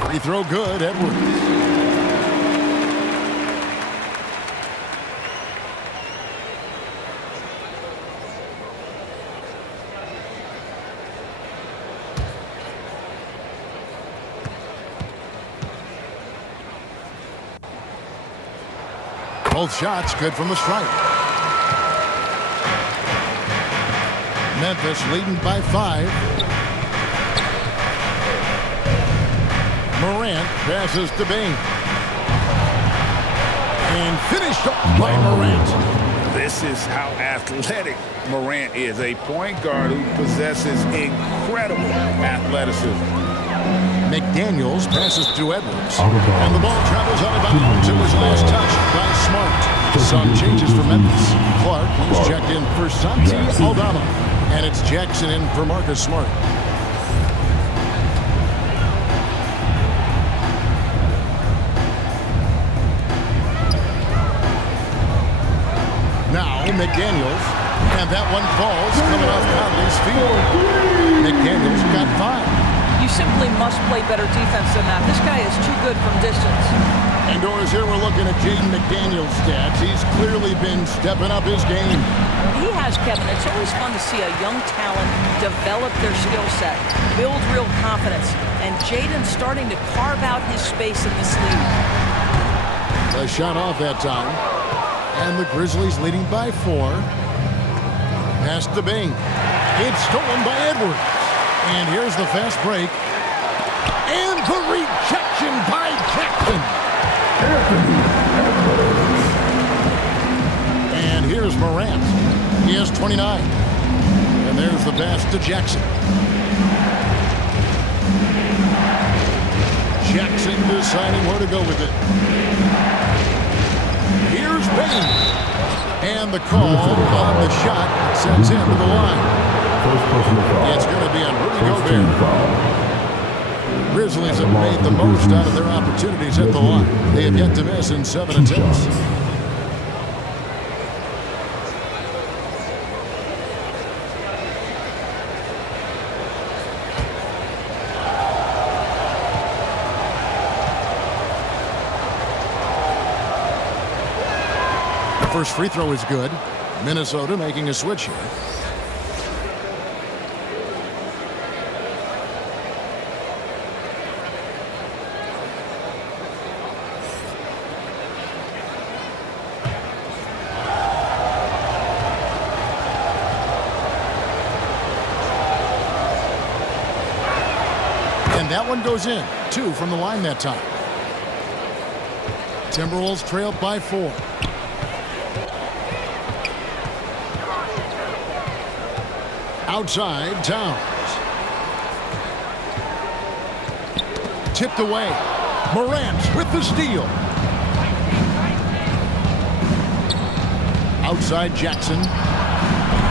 Free throw good, Edwards. Both shots good from the stripe. Memphis leading by 5. Morant passes to Bing. And finished off by Morant. This is how athletic Morant is. A point guard who possesses incredible athleticism. McDaniels passes to Edwards. And the ball travels out of bounds. It was last touched by Smart. Some changes for Memphis. Clark is checked in for Santi Aldama. And it's Jackson in for Marcus Smart. Now McDaniels. And that one falls coming off Conley's feet. McDaniels got 5. You simply must play better defense than that. This guy is too good from distance. And Doris, here we're looking at Jaden McDaniels' stats. He's clearly been stepping up his game. He has, Kevin. It's always fun to see a young talent develop their skill set, build real confidence, and Jaden's starting to carve out his space in this league. A shot off that time. And the Grizzlies leading by 4. Pass to Bing. It's stolen by Edwards. And here's the fast break. And the rejection by Jackson. And here's Morant. He has 29. And there's the pass to Jackson. Jackson deciding where to go with it. Here's Here's Payne. And the call on the shot sends him to the line. It's going to be on Rudy Gobert. Grizzlies have made the most out of their opportunities at the line. They have yet to miss in 7 attempts. The first free throw is good. Minnesota making a switch here. And that one goes in. 2 from the line that time. Timberwolves trailed by 4. Outside, Towns. Tipped away. Morant with the steal. Outside, Jackson.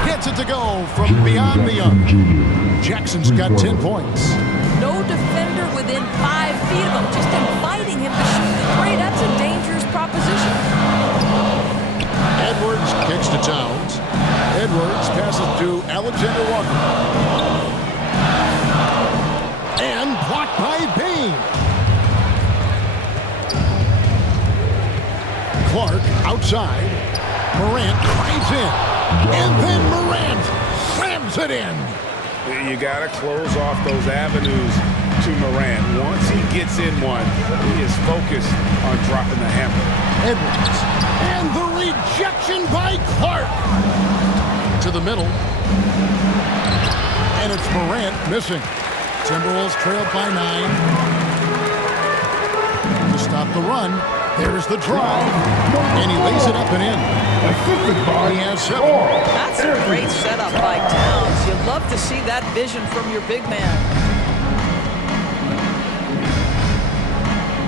Gets it to go from beyond the arc. Jackson's got 10 points. No defender within 5 feet of him, just inviting him to shoot the three. That's a dangerous proposition. Edwards kicks to Towns. Edwards passes to Alexander Walker. And blocked by Payne. Clark outside. Morant drives in. And then Morant slams it in. You got to close off those avenues to Morant. Once he gets in one, he is focused on dropping the hammer. Edwards. And the rejection by Clark. To the middle. And it's Morant missing. Timberwolves trailed by 9. To stop the run, there's the drive. And he lays it up and in. He has 7. That's a great setup by Towns. You love to see that vision from your big man.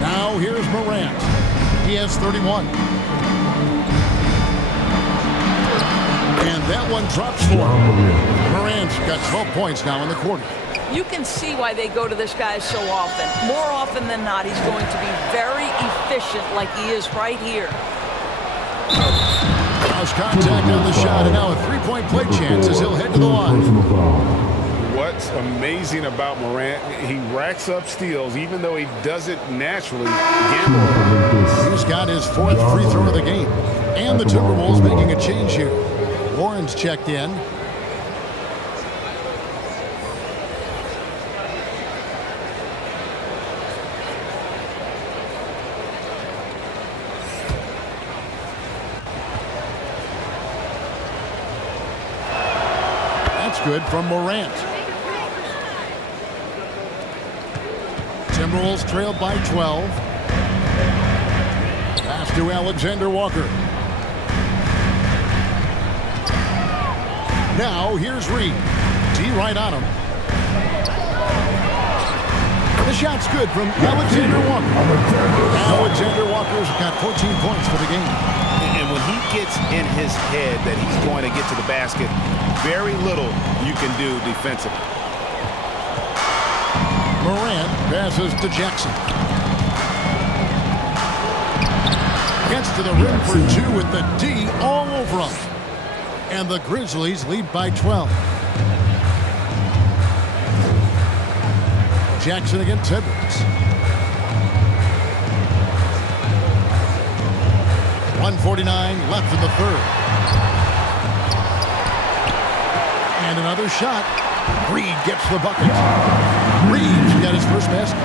Now here's Morant. He has 31. And that one drops for him. Morant's got 12 points now in the quarter. You can see why they go to this guy so often. More often than not, he's going to be very efficient like he is right here. Cross contact on the shot, and now a 3-point play chance as he'll head to the line. What's amazing about Morant, he racks up steals even though he doesn't naturally gamble. He's got his 4th free throw of the game. And the Timberwolves making a change here. Warren's checked in. That's good from Morant. Timberwolves trailed by 12. Pass to Alexander Walker. Now here's Reed. D right on him. The shot's good from Alexander Walker. Alexander Walker's got 14 points for the game. And when he gets in his head that he's going to get to the basket, very little you can do defensively. Morant passes to Jackson. Gets to the rim for 2 with the D all over him. And the Grizzlies lead by 12. Jackson against Edwards. 1:49 left in the third. And another shot. Reed gets the bucket. Reed's got his first basket.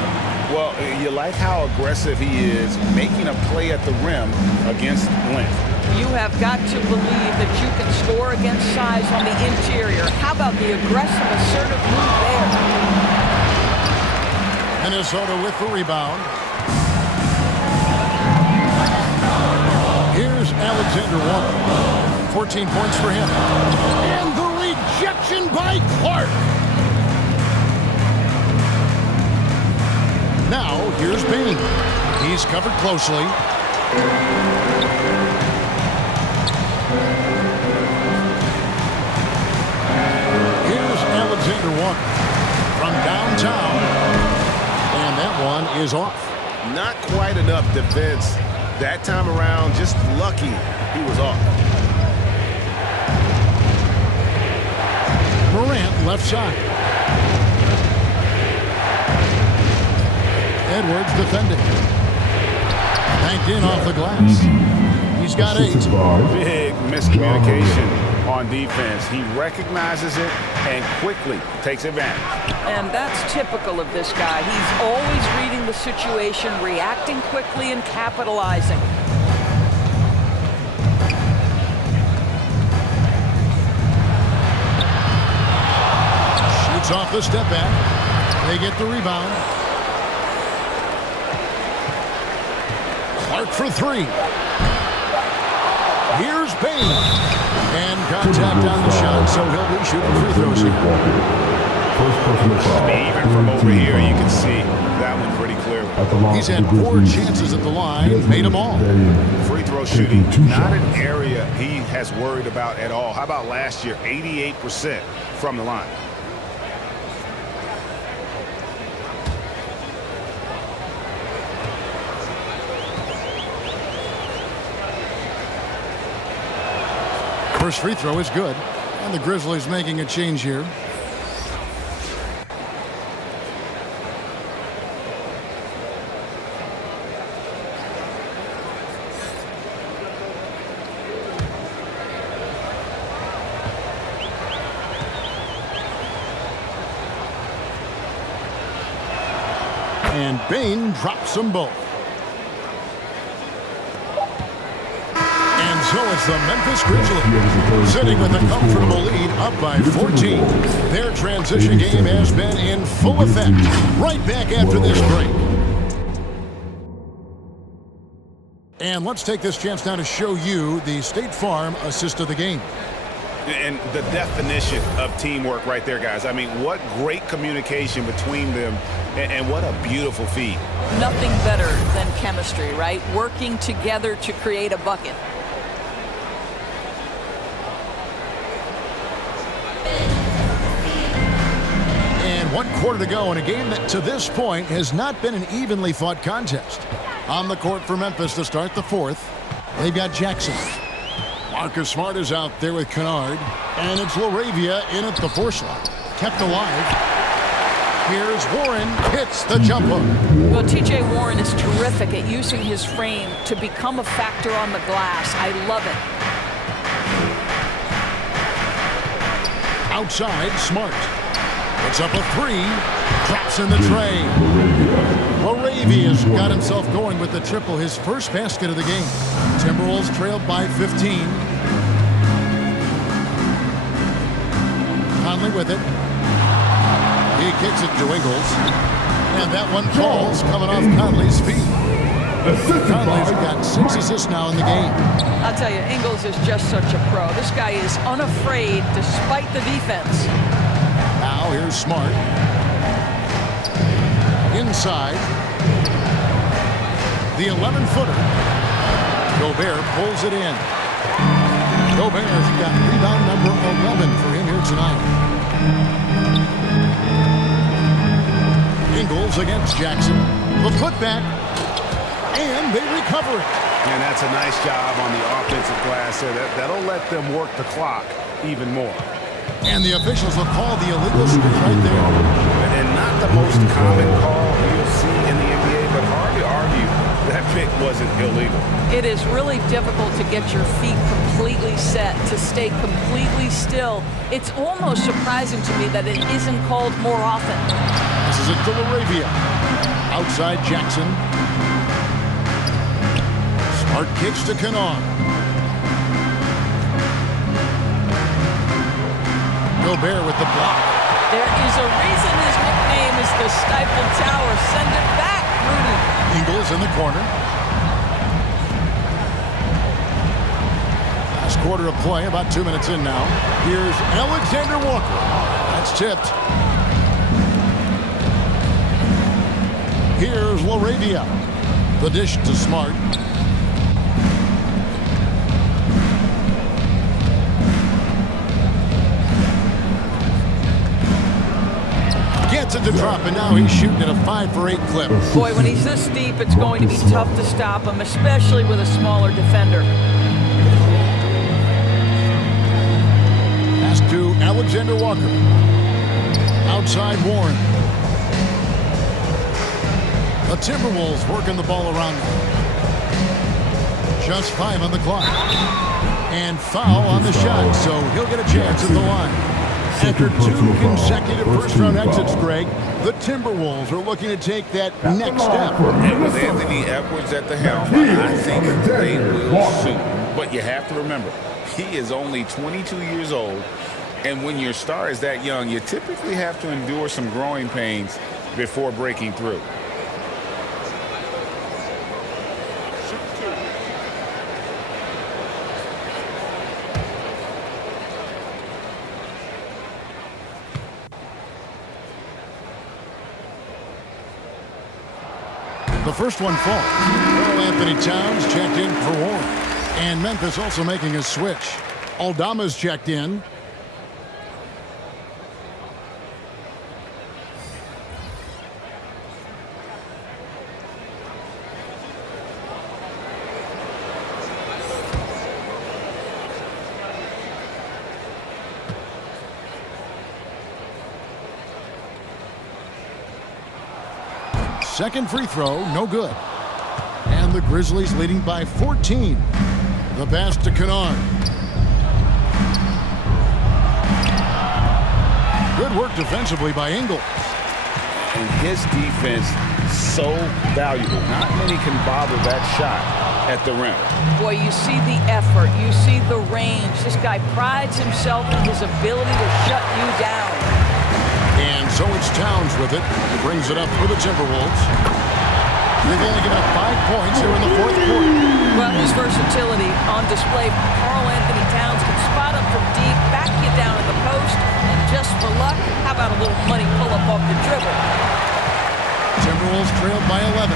Well, you like how aggressive he is making a play at the rim against length. You have got to believe that you can score against size on the interior. How about the aggressive, assertive move there? Minnesota with the rebound. Here's Alexander Walker. 14 points for him. And the rejection by Clark. Now, here's Payne. He's covered closely. Walker from downtown. And that one is off. Not quite enough defense that time around. Just lucky he was off. Morant left side. Edwards defending. Banked in off the glass. He's got 8. Big miscommunication on defense. He recognizes it and quickly takes advantage. And that's typical of this guy. He's always reading the situation, reacting quickly, and capitalizing. Shoots off the step back. They get the rebound. Clark for 3. Here's Payne. And contact on the shot, so he'll be shooting free throws here. Even from over here, you can see that one pretty clearly. He's had 4 chances at the line, made them all. Free throw shooting, not an area he has worried about at all. How about last year, 88% from the line? First free throw is good. And the Grizzlies making a change here. And Bain drops them both. And so it's the Memphis Grizzlies sitting with a comfortable lead up by 14. Their transition game has been in full effect. Right back after this break. And let's take this chance now to show you the State Farm assist of the game. And the definition of teamwork right there, guys. I mean, what great communication between them, and what a beautiful feed. Nothing better than chemistry, right? Working together to create a bucket. And 1 quarter to go in a game that to this point has not been an evenly fought contest. On the court for Memphis to start the 4th. They've got Jackson. Marcus Smart is out there with Kennard. And it's LaRavia in at the 4 slot. Kept alive. Here's Warren. Hits the jump hook. Well, T.J. Warren is terrific at using his frame to become a factor on the glass. I love it. Outside, Smart. Puts up a 3. Drops in the tray. LaRavia's got himself going with the triple, his first basket of the game. Timberwolves trailed by 15. Conley with it. He kicks it to Ingles. And that one falls coming off Conley's feet. Conley's got 6 assists now in the game. I'll tell you, Ingles is just such a pro. This guy is unafraid despite the defense. Now here's Smart. Inside. The 11-footer. Gobert pulls it in. Gobert's got rebound number 11 for him here tonight. Ingles against Jackson. The putback. And they recover it. And that's a nice job on the offensive glass there. That'll let them work the clock even more. And the officials will call the illegal screen right there. And not the most common call you'll see in the NBA, but hard to argue that pick wasn't illegal. It is really difficult to get your feet completely set, to stay completely still. It's almost surprising to me that it isn't called more often. This is a LaRavia. Outside Jackson. Smart kicks to Kennard. Gobert with the block. There is a reason his nickname is the Stifle Tower. Send it back, Rudy. Ingles in the corner. Last quarter of play, about 2 minutes in now. Here's Alexander Walker. That's tipped. Here's LaRavia. The dish to Smart. Gets it to drop, and now he's shooting at a 5 for 8 clip. Boy, when he's this deep, it's going to be tough to stop him, especially with a smaller defender. Pass to Alexander Walker. Outside Warren. The Timberwolves working the ball around them. Just 5 on the clock. And foul on the shot, so he'll get a chance at the line. After 2 consecutive first-round exits, Greg, the Timberwolves are looking to take that next step. And with Anthony Edwards at the helm, I think they will soon. But you have to remember, he is only 22 years old. And when your star is that young, you typically have to endure some growing pains before breaking through. The first one falls. Karl Anthony Towns checked in for Warren. And Memphis also making a switch. Aldama's checked in. Second free throw, no good. And the Grizzlies leading by 14. The pass to Kennard. Good work defensively by Ingles. And his defense so valuable. Not many can bother that shot at the rim. Boy, you see the effort. You see the range. This guy prides himself in his ability to shut you down. And so it's Towns with it. He brings it up for the Timberwolves. They've only given up 5 points here in the fourth quarter. Well, his versatility on display. Karl Anthony Towns can spot up from deep, back you down in the post, and just for luck, how about a little money pull-up off the dribble? Timberwolves trailed by 11.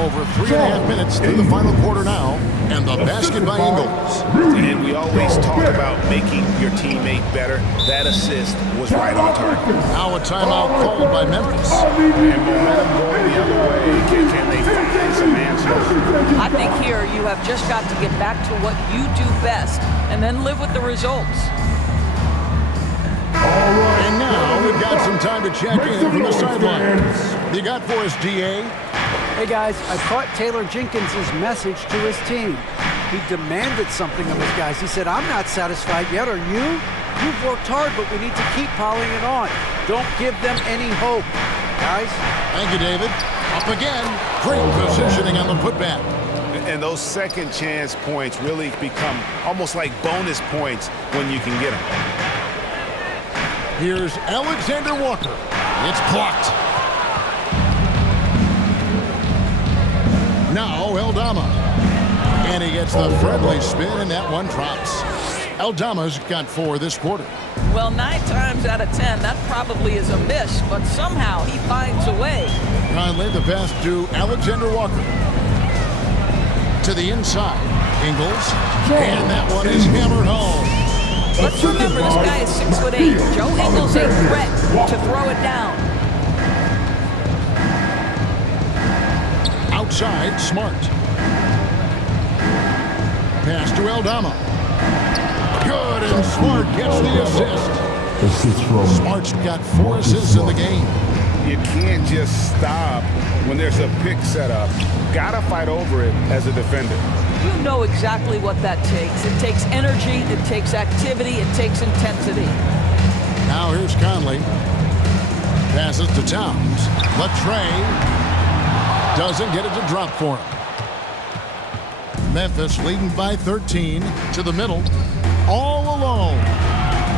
Over 3.5 minutes through the final quarter now, and the basket by Ingles. And we always talk about making your teammate better. That assist was right on target. Now a timeout called by Memphis. And momentum going the other way. Can they find some answers? I think here you have just got to get back to what you do best, and then live with the results. And now we've got some time to check in from the sidelines. You got for us, DA? Hey guys, I caught Taylor Jenkins' message to his team. He demanded something of his guys. He said, I'm not satisfied yet, are you? You've worked hard, but we need to keep piling it on. Don't give them any hope, guys. Thank you, David. Up again. Great positioning on the putback. And those second chance points really become almost like bonus points when you can get them. Here's Alexander Walker. It's blocked. Now Aldama. And he gets the friendly spin, and that one drops. Aldama's got 4 this quarter. Well, 9 times out of 10, that probably is a miss, but somehow he finds a way. Conley, the pass to Alexander Walker. To the inside. Ingles. And that one is hammered home. Let's remember this guy is 6'8". Joe Ingles a threat to throw it down. Outside, Smart. Pass to Aldama. Good, and Smart gets the assist. Smart's got 4 assists in the game. You can't just stop when there's a pick set up. Gotta fight over it as a defender. You know exactly what that takes. It takes energy, it takes activity, it takes intensity. Now here's Conley. Passes to Towns. Latrey doesn't get it to drop for him. Memphis leading by 13 to the middle. All alone.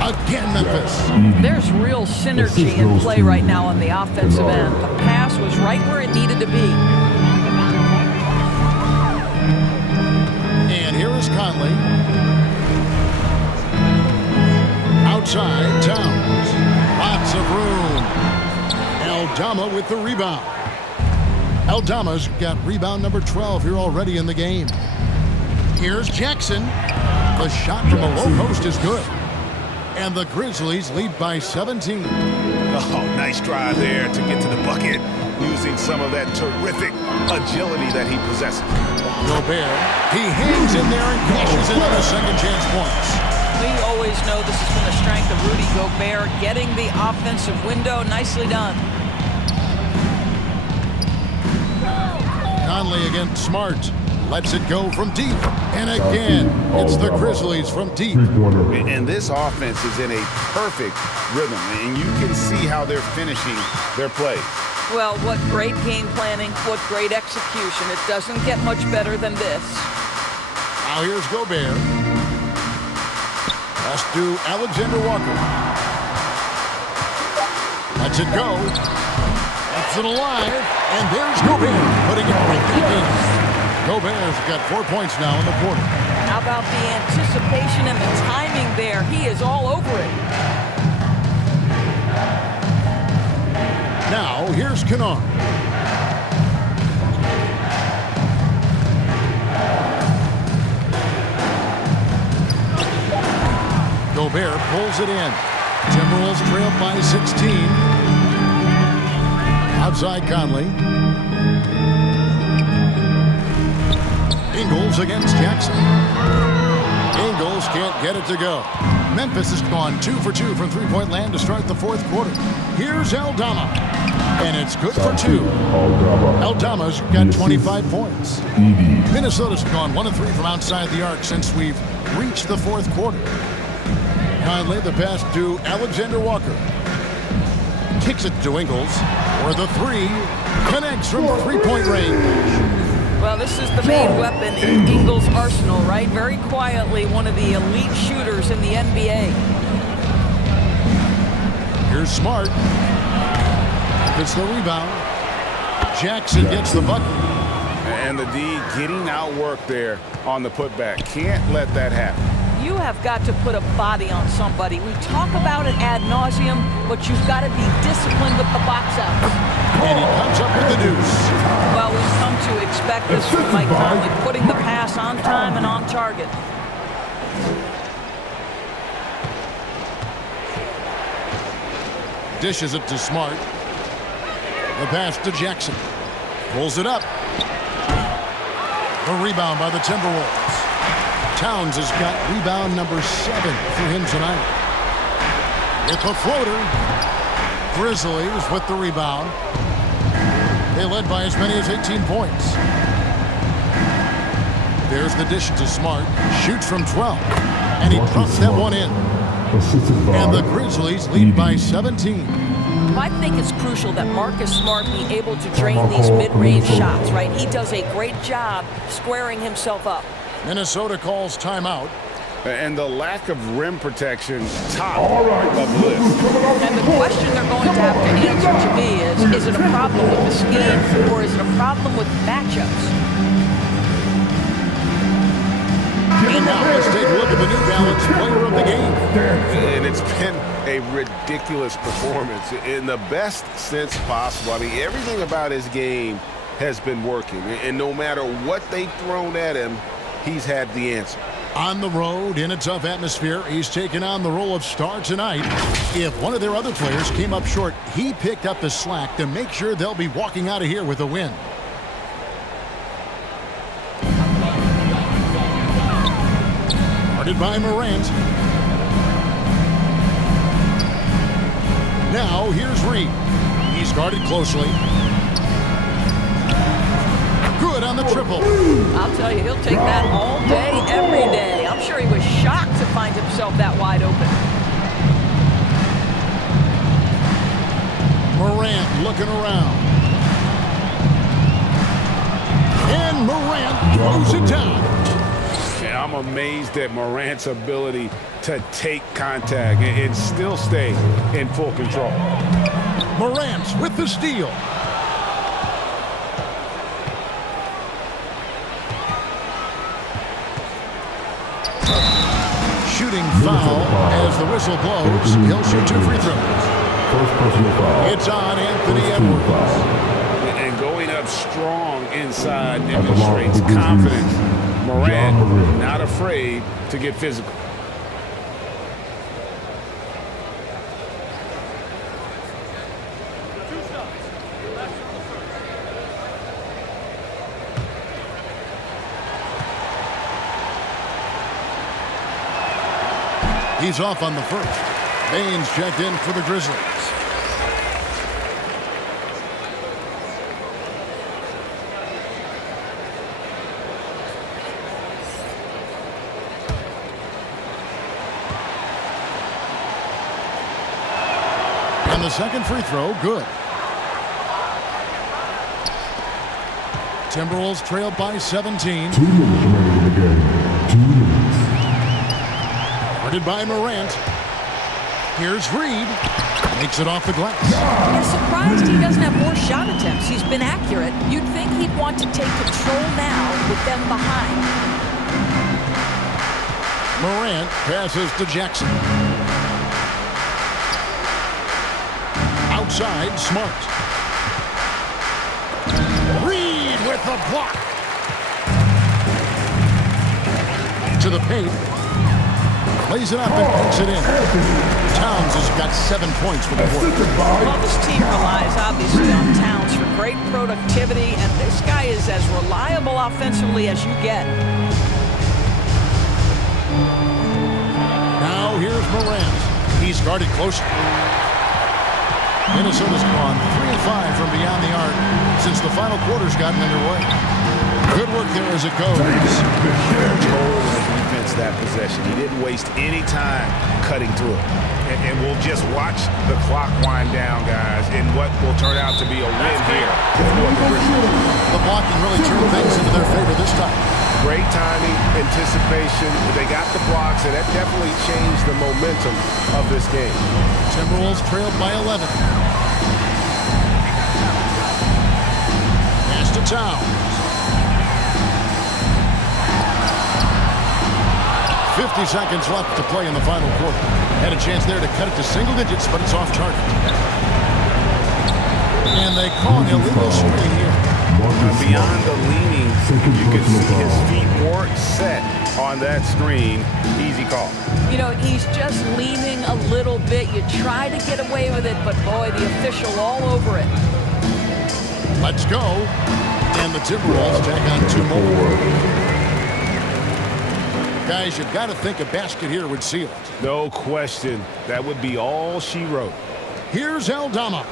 Again, Memphis. There's real synergy in play right now on the offensive end. The pass was right where it needed to be. And here is Conley. Outside, Towns. Lots of room. Aldama with the rebound. Aldama's got rebound number 12 here already in the game. Here's Jackson. The shot from the low post is good. and the Grizzlies lead by 17. Oh, nice drive there to get to the bucket, using some of that terrific agility that he possesses. Gobert, he hangs in there and cashes in on the second chance points. We always know this has been a strength of Rudy Gobert, getting the offensive window. Nicely done. Conley against Smart. Lets it go from deep. And again, it's the Grizzlies from deep. And this offense is in a perfect rhythm, and you can see how they're finishing their plays. Well, what great game planning, what great execution. It doesn't get much better than this. Now here's Gobert. Pass to Alexander Walker. Lets it go. That's it alive. And there's Gobert putting it right back in. Gobert's got 4 points now in the quarter. How about the anticipation and the timing there? He is all over it. Now, here's Kennard. Gobert pulls it in. Timberwolves trail by 16. Outside Conley. Ingles against Jackson. Ingles can't get it to go. Memphis has gone 2 for 2 from three-point land to start the fourth quarter. Here's Aldama. And it's good for 2. Aldama's got 25 points. Minnesota's gone 1 of 3 from outside the arc since we've reached the fourth quarter. Conley, the pass to Alexander Walker. Kicks it to Ingles. For the 3. Connects from three-point range. Well, this is the main weapon in Ingles' arsenal, right? Very quietly, one of the elite shooters in the NBA. Here's Smart. Gets the rebound. Jackson gets the bucket. And the D getting outworked there on the putback. Can't let that happen. You have got to put a body on somebody. We talk about it ad nauseum, but you've got to be disciplined with the box outs. And he comes up with the deuce. Well, we've come to expect this from Mike Conley, putting the pass on time and on target. Dishes it to Smart. The pass to Jackson. Pulls it up. The rebound by the Timberwolves. Towns has got rebound number 7 for him tonight. With the floater. Grizzlies with the rebound. They led by as many as 18 points. There's the dish to Smart. Shoots from 12. And he pumps that one in. And the Grizzlies lead by 17. I think it's crucial that Marcus Smart be able to drain these mid-range shots, right? He does a great job squaring himself up. Minnesota calls timeout. And the lack of rim protection, top of the list. And the question they're going to have to answer to me is it a problem with the scheme or is it a problem with matchups? And now let's take a look at the New Balance player of the game. And it's been a ridiculous performance in the best sense possible. I mean, everything about his game has been working. And no matter what they've thrown at him, he's had the answer. On the road, in a tough atmosphere, he's taken on the role of star tonight. If one of their other players came up short, he picked up the slack to make sure they'll be walking out of here with a win. Guarded by Morant. Now, here's Reed. He's guarded closely. Good on the triple. I'll tell you, he'll take that all day, every day. I'm sure he was shocked to find himself that wide open. Morant looking around. And Morant throws it down. Yeah, I'm amazed at Morant's ability to take contact and still stay in full control. Morant with the steal. Shooting foul as the whistle blows. He'll shoot 2 free throws. First personal foul. It's on Anthony Edwards. And going up strong inside demonstrates confidence. Morant not afraid to get physical. He's off on the first. Baines checked in for the Grizzlies. And the second free throw, good. Timberwolves trailed by 17. 2 minutes remaining in the game. 2 minutes. Guarded by Morant. Here's Reed. Makes it off the glass. I'm surprised he doesn't have more shot attempts. He's been accurate. You'd think he'd want to take control now with them behind. Morant passes to Jackson. Outside, Smart. Reed with the block. To the paint. Plays it up and puts it in. Towns has got 7 points for the quarter. Well, this team relies obviously on Towns for great productivity, and this guy is as reliable offensively as you get. Now here's Morant. He's guarded closer. Minnesota's gone 3 of 5 from beyond the arc since the final quarter's gotten underway. Good work there as it goes. Control the defense that possession. He didn't waste any time cutting through it. And we'll just watch the clock wind down, guys, in what will turn out to be a win here. The blocking really turned things into their favor this time. Great timing, anticipation. They got the blocks, and that definitely changed the momentum of this game. Timberwolves trailed by 11. Pass to Towns. 50 seconds left to play in the final quarter. Had a chance there to cut it to single digits, but it's off target. And they call an illegal screen here. Beyond the leaning, you can see his feet more set on that screen. Easy call. You know, he's just leaning a little bit. You try to get away with it, but boy, the official all over it. Let's go. And the Timberwolves take on 2 more. Guys, you've got to think a basket here would seal it. No question. That would be all she wrote. Here's Aldama.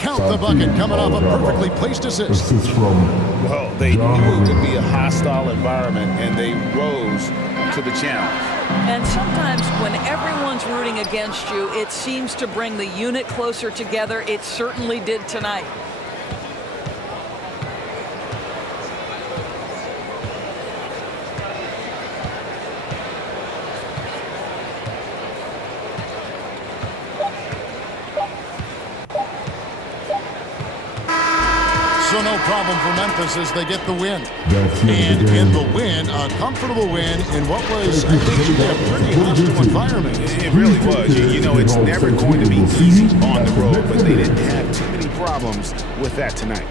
Count the bucket coming off a perfectly placed assist. Well, they knew it would be a hostile environment, and they rose to the challenge. And sometimes when everyone's rooting against you, it seems to bring the unit closer together. It certainly did tonight. So no problem for Memphis as they get the win. And in the win, a comfortable win in what was, I think, a pretty hostile environment. It really was. You know, it's never going to be easy on the road, but they didn't have too many problems with that tonight.